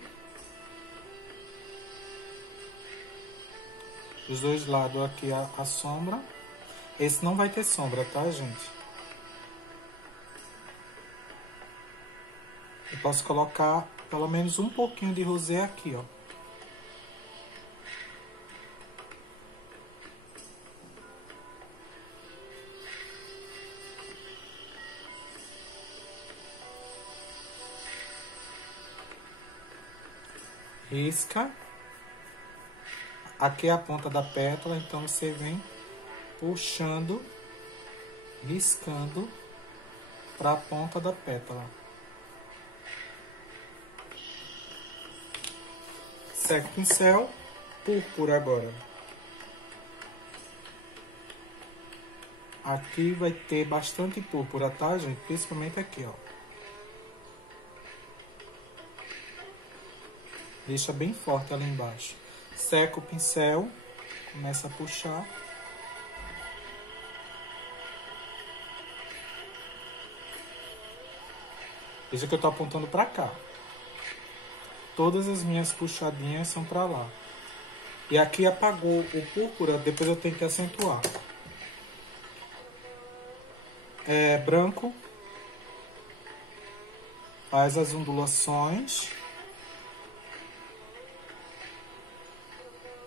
Dos dois lados aqui a sombra. Esse não vai ter sombra, tá, gente? Eu posso colocar pelo menos um pouquinho de rosé aqui, ó. Risca. Aqui é a ponta da pétala, então você vem puxando, riscando para a ponta da pétala. Seca o pincel, púrpura agora. Aqui vai ter bastante púrpura, tá, gente? Principalmente aqui, ó. Deixa bem forte ali embaixo. Seca o pincel, começa a puxar. Veja que eu tô apontando pra cá. Todas as minhas puxadinhas são pra lá. E aqui apagou o púrpura, depois eu tenho que acentuar. Branco. Faz as ondulações.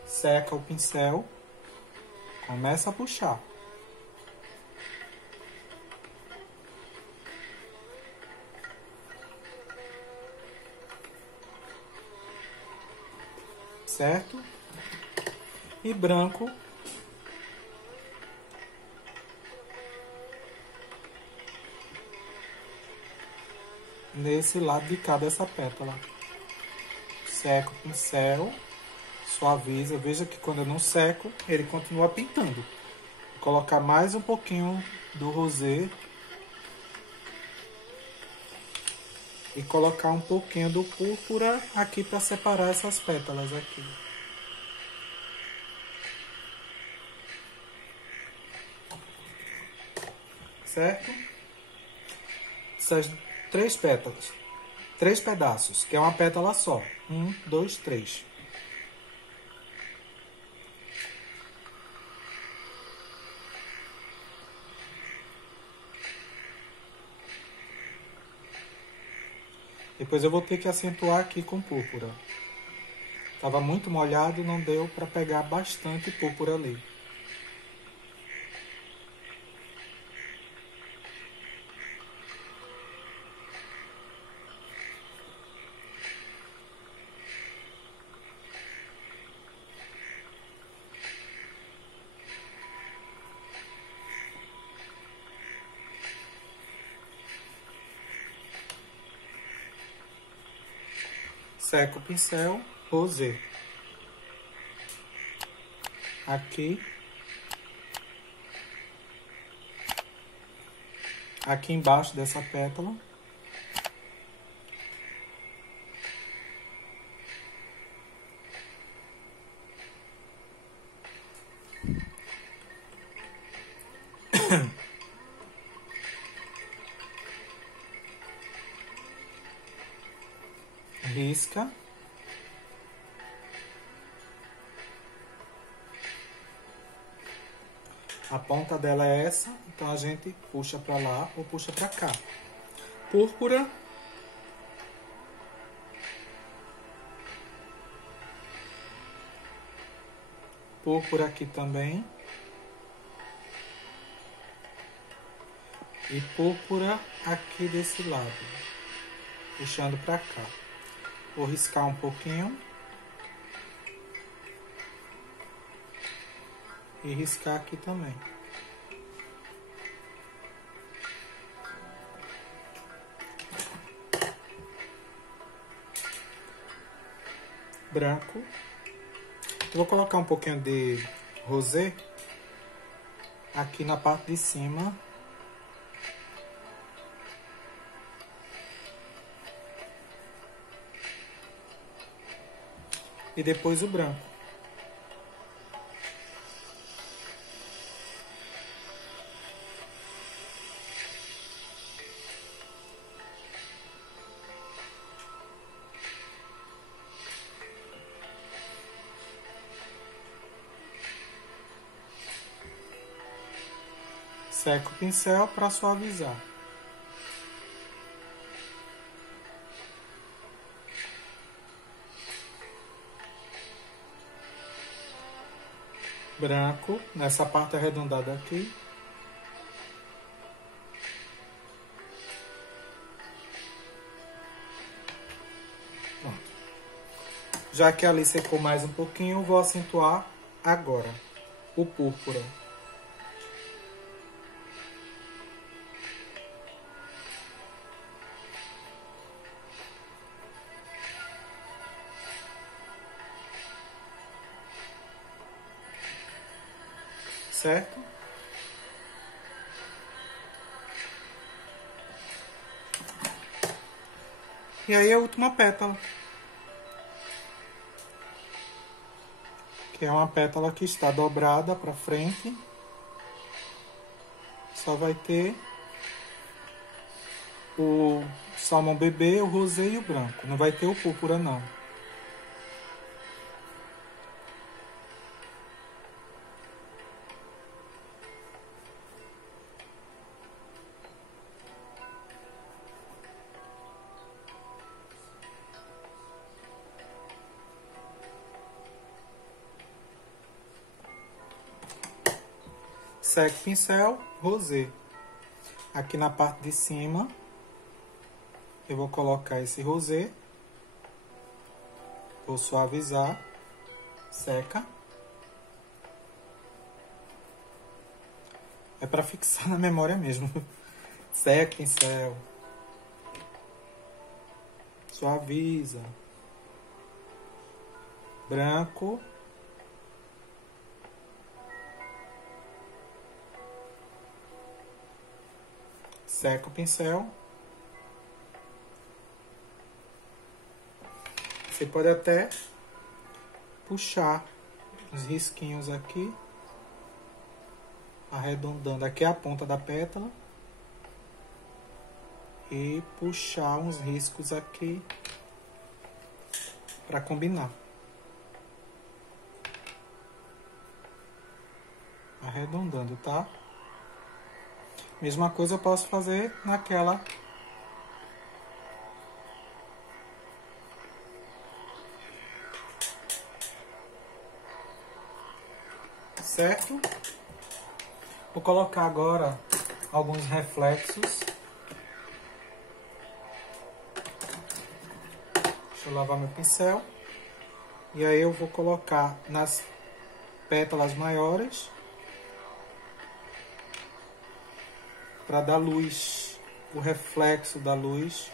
Seca o pincel. Começa a puxar. Certo? E branco. Nesse lado de cá dessa pétala. Seco o pincel. Suaviza. Veja que quando eu não seco, ele continua pintando. Vou colocar mais um pouquinho do rosé. E colocar um pouquinho do púrpura aqui para separar essas pétalas aqui. Certo? Essas 3 pétalas. 3 pedaços, que é uma pétala só. 1, 2, 3. Depois eu vou ter que acentuar aqui com púrpura. Tava muito molhado, não deu para pegar bastante púrpura ali. Seco o pincel, rosé. Aqui. Aqui embaixo dessa pétala. Risca. A ponta dela é essa, então a gente puxa pra lá ou puxa pra cá. Púrpura. Púrpura aqui também. E púrpura aqui desse lado. Puxando pra cá. Vou riscar um pouquinho. E riscar aqui também. Branco. Vou colocar um pouquinho de rosé aqui na parte de cima. E depois o branco. Seco o pincel para suavizar. Branco nessa parte arredondada aqui. Pronto. Já que ali secou mais um pouquinho, eu vou acentuar agora o púrpura. Certo? E aí a última pétala. Que é uma pétala que está dobrada para frente. Só vai ter o salmão bebê, o rosé e o branco. Não vai ter o púrpura não. Segue o pincel, rosé. Aqui na parte de cima, eu vou colocar esse rosé. Vou suavizar. Seca. É para fixar na memória mesmo. Seca o pincel. Suaviza. Branco. Seca o pincel. Você pode até puxar os risquinhos aqui, arredondando aqui a ponta da pétala e puxar uns riscos aqui para combinar. Arredondando, tá? Mesma coisa eu posso fazer naquela. Certo? Vou colocar agora alguns reflexos. Deixa eu lavar meu pincel. E aí eu vou colocar nas pétalas maiores para dar luz, o reflexo da luz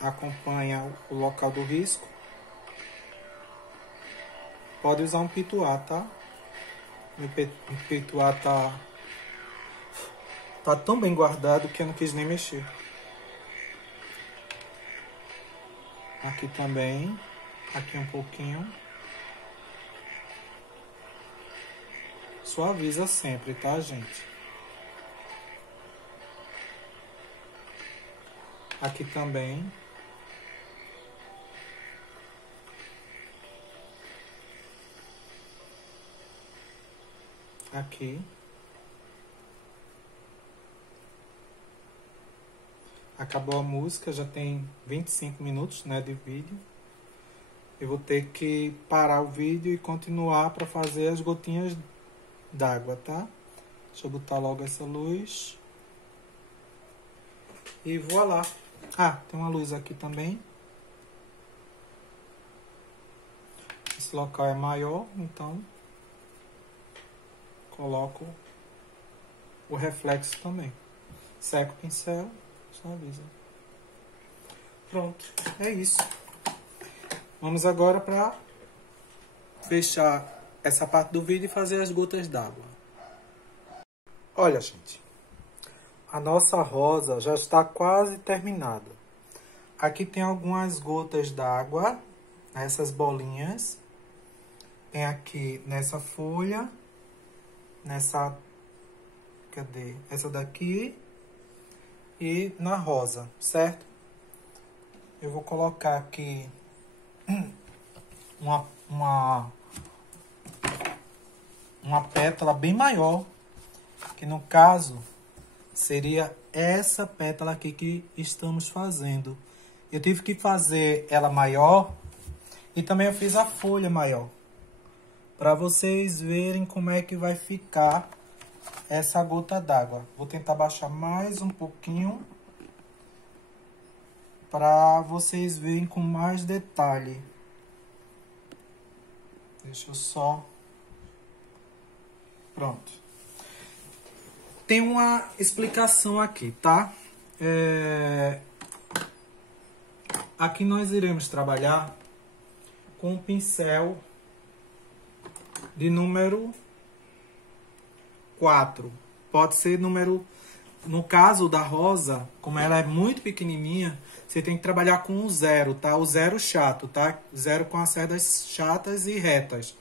acompanha o local do risco. Pode usar um pituá, tá? Meu pituá tá tão bem guardado que eu não quis nem mexer. Aqui também, aqui um pouquinho. Suaviza sempre, tá, gente? Aqui também. aqui. Acabou a música, já tem 25 minutos, né, de vídeo. Eu vou ter que parar o vídeo e continuar para fazer as gotinhas d'água, tá? Deixa eu botar logo essa luz. E voilá. Ah, tem uma luz aqui também. Esse local é maior, então coloco o reflexo também. Seco o pincel, suaviza. Pronto, é isso. Vamos agora para fechar essa parte do vídeo e fazer as gotas d'água. Olha, gente, a nossa rosa já está quase terminada. Aqui tem algumas gotas d'água, essas bolinhas. Tem aqui nessa folha, nessa, cadê? Essa daqui e na rosa, certo? Eu vou colocar aqui uma pétala bem maior, que no caso seria essa pétala aqui que estamos fazendo. Eu tive que fazer ela maior e também eu fiz a folha maior, para vocês verem como é que vai ficar essa gota d'água. Vou tentar baixar mais um pouquinho para vocês verem com mais detalhe. Deixa eu só... Pronto. Tem uma explicação aqui, tá? Aqui nós iremos trabalhar com um pincel de número 4. Pode ser número... No caso da rosa, como ela é muito pequenininha, você tem que trabalhar com o 0, tá? O 0 chato, tá? 0 com as cerdas chatas e retas,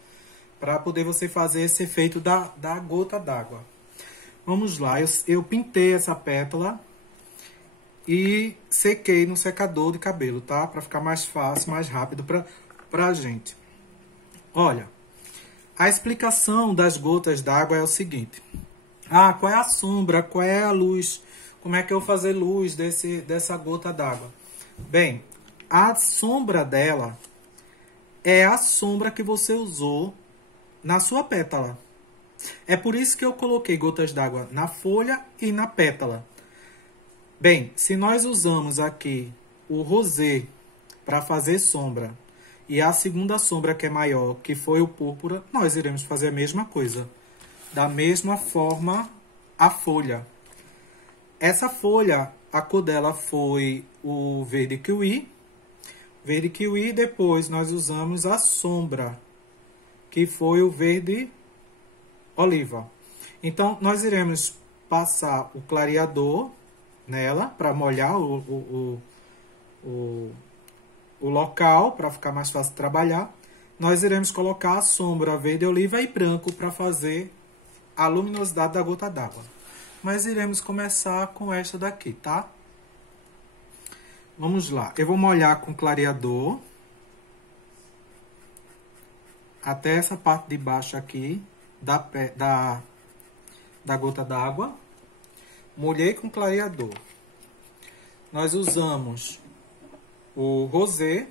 para poder você fazer esse efeito da gota d'água. Vamos lá, eu pintei essa pétala e sequei no secador de cabelo, tá? Para ficar mais fácil, mais rápido pra gente. Olha, a explicação das gotas d'água é o seguinte. Ah, qual é a sombra? Qual é a luz? Como é que eu vou fazer luz dessa gota d'água? Bem, a sombra dela é a sombra que você usou na sua pétala. É por isso que eu coloquei gotas d'água na folha e na pétala. Bem, se nós usamos aqui o rosé para fazer sombra e a segunda sombra que é maior, que foi o púrpura, nós iremos fazer a mesma coisa. Da mesma forma, a folha. Essa folha, a cor dela foi o verde kiwi. Verde kiwi, depois nós usamos a sombra, que foi o verde oliva. Então, nós iremos passar o clareador nela, para molhar o local, para ficar mais fácil de trabalhar. Nós iremos colocar a sombra verde oliva e branco para fazer a luminosidade da gota d'água. Mas iremos começar com esta daqui, tá? Vamos lá. Eu vou molhar com clareador até essa parte de baixo aqui da gota d'água. Molhei com clareador. Nós usamos o rosé.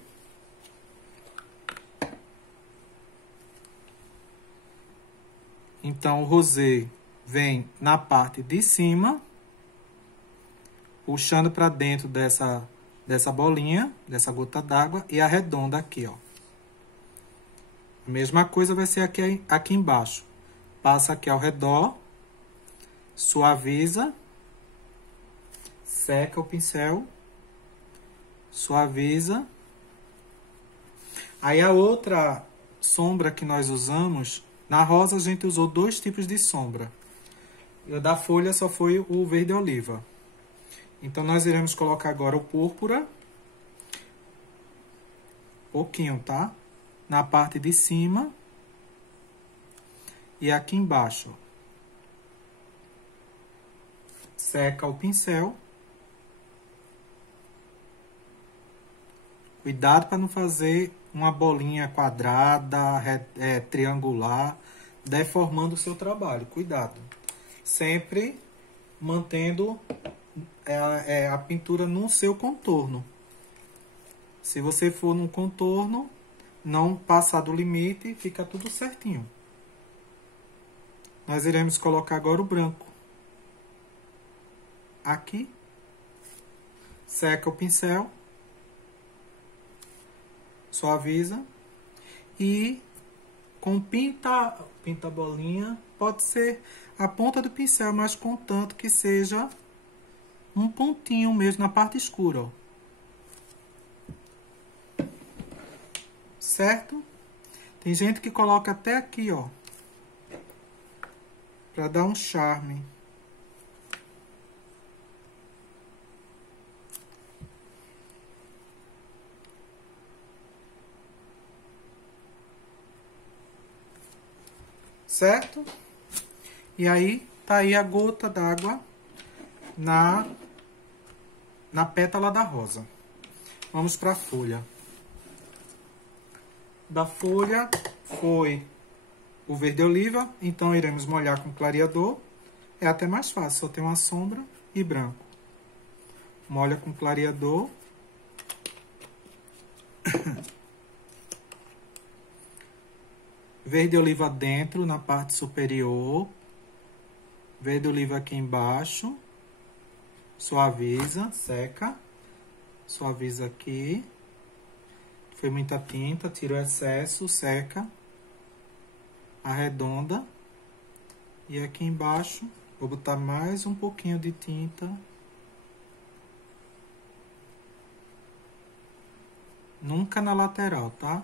Então, o rosé vem na parte de cima, puxando para dentro dessa bolinha, dessa gota d'água, e arredonda aqui, ó. A mesma coisa vai ser aqui embaixo. Passa aqui ao redor, suaviza, seca o pincel, suaviza. Aí a outra sombra que nós usamos... Na rosa, a gente usou 2 tipos de sombra. E da folha só foi o verde oliva. Então, nós iremos colocar agora o púrpura. Pouquinho, tá? Na parte de cima. E aqui embaixo. Seca o pincel. Cuidado para não fazer uma bolinha quadrada, triangular. deformando o seu trabalho. Cuidado. Sempre mantendo a pintura no seu contorno. Se você for no contorno, não passar do limite, fica tudo certinho. Nós iremos colocar agora o branco. Aqui. Seca o pincel. Suaviza. E com pinta bolinha, pode ser a ponta do pincel, mas contanto que seja um pontinho mesmo na parte escura, ó. Certo? Tem gente que coloca até aqui, ó, para dar um charme. Certo? E aí, tá aí a gota d'água na pétala da rosa. Vamos para a folha. Da folha foi o verde oliva, então iremos molhar com clareador. É até mais fácil, só tem uma sombra e branco. Molha com clareador. Verde oliva dentro, na parte superior. Verde oliva aqui embaixo. Suaviza, seca. Suaviza aqui. Foi muita tinta, tira o excesso, seca. Arredonda. E aqui embaixo, vou botar mais um pouquinho de tinta. Nunca na lateral, tá?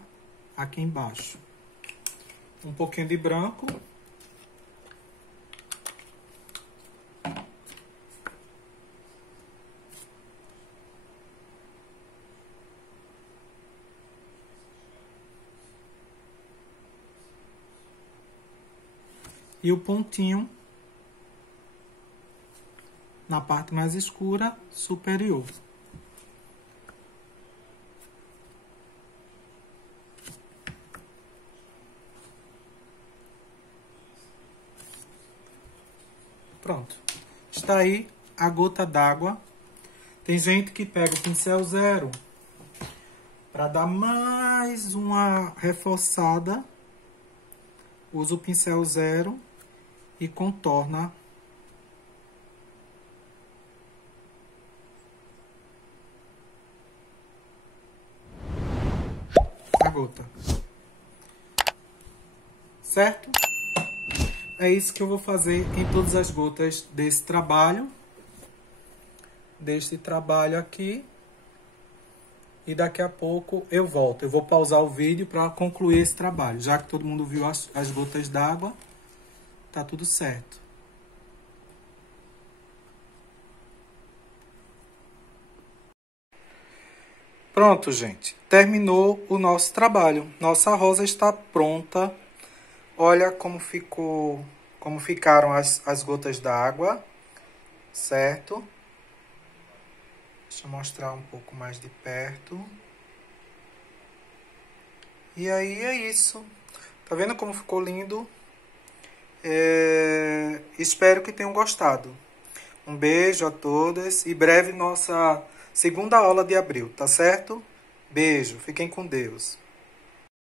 Aqui embaixo. Um pouquinho de branco. E o pontinho na parte mais escura superior. Pronto. Está aí a gota d'água. Tem gente que pega o pincel zero para dar mais uma reforçada. Usa o pincel zero e contorna a gota. Certo? É isso que eu vou fazer em todas as gotas desse trabalho. Deste trabalho aqui. E daqui a pouco eu volto. Eu vou pausar o vídeo para concluir esse trabalho. Já que todo mundo viu as gotas d'água, tá tudo certo. Pronto, gente. Terminou o nosso trabalho. Nossa rosa está pronta. Olha como ficou, como ficaram as gotas d'água, certo? Deixa eu mostrar um pouco mais de perto. E aí é isso. Tá vendo como ficou lindo? Espero que tenham gostado. Um beijo a todas e breve nossa segunda aula de abril, tá certo? Beijo, fiquem com Deus.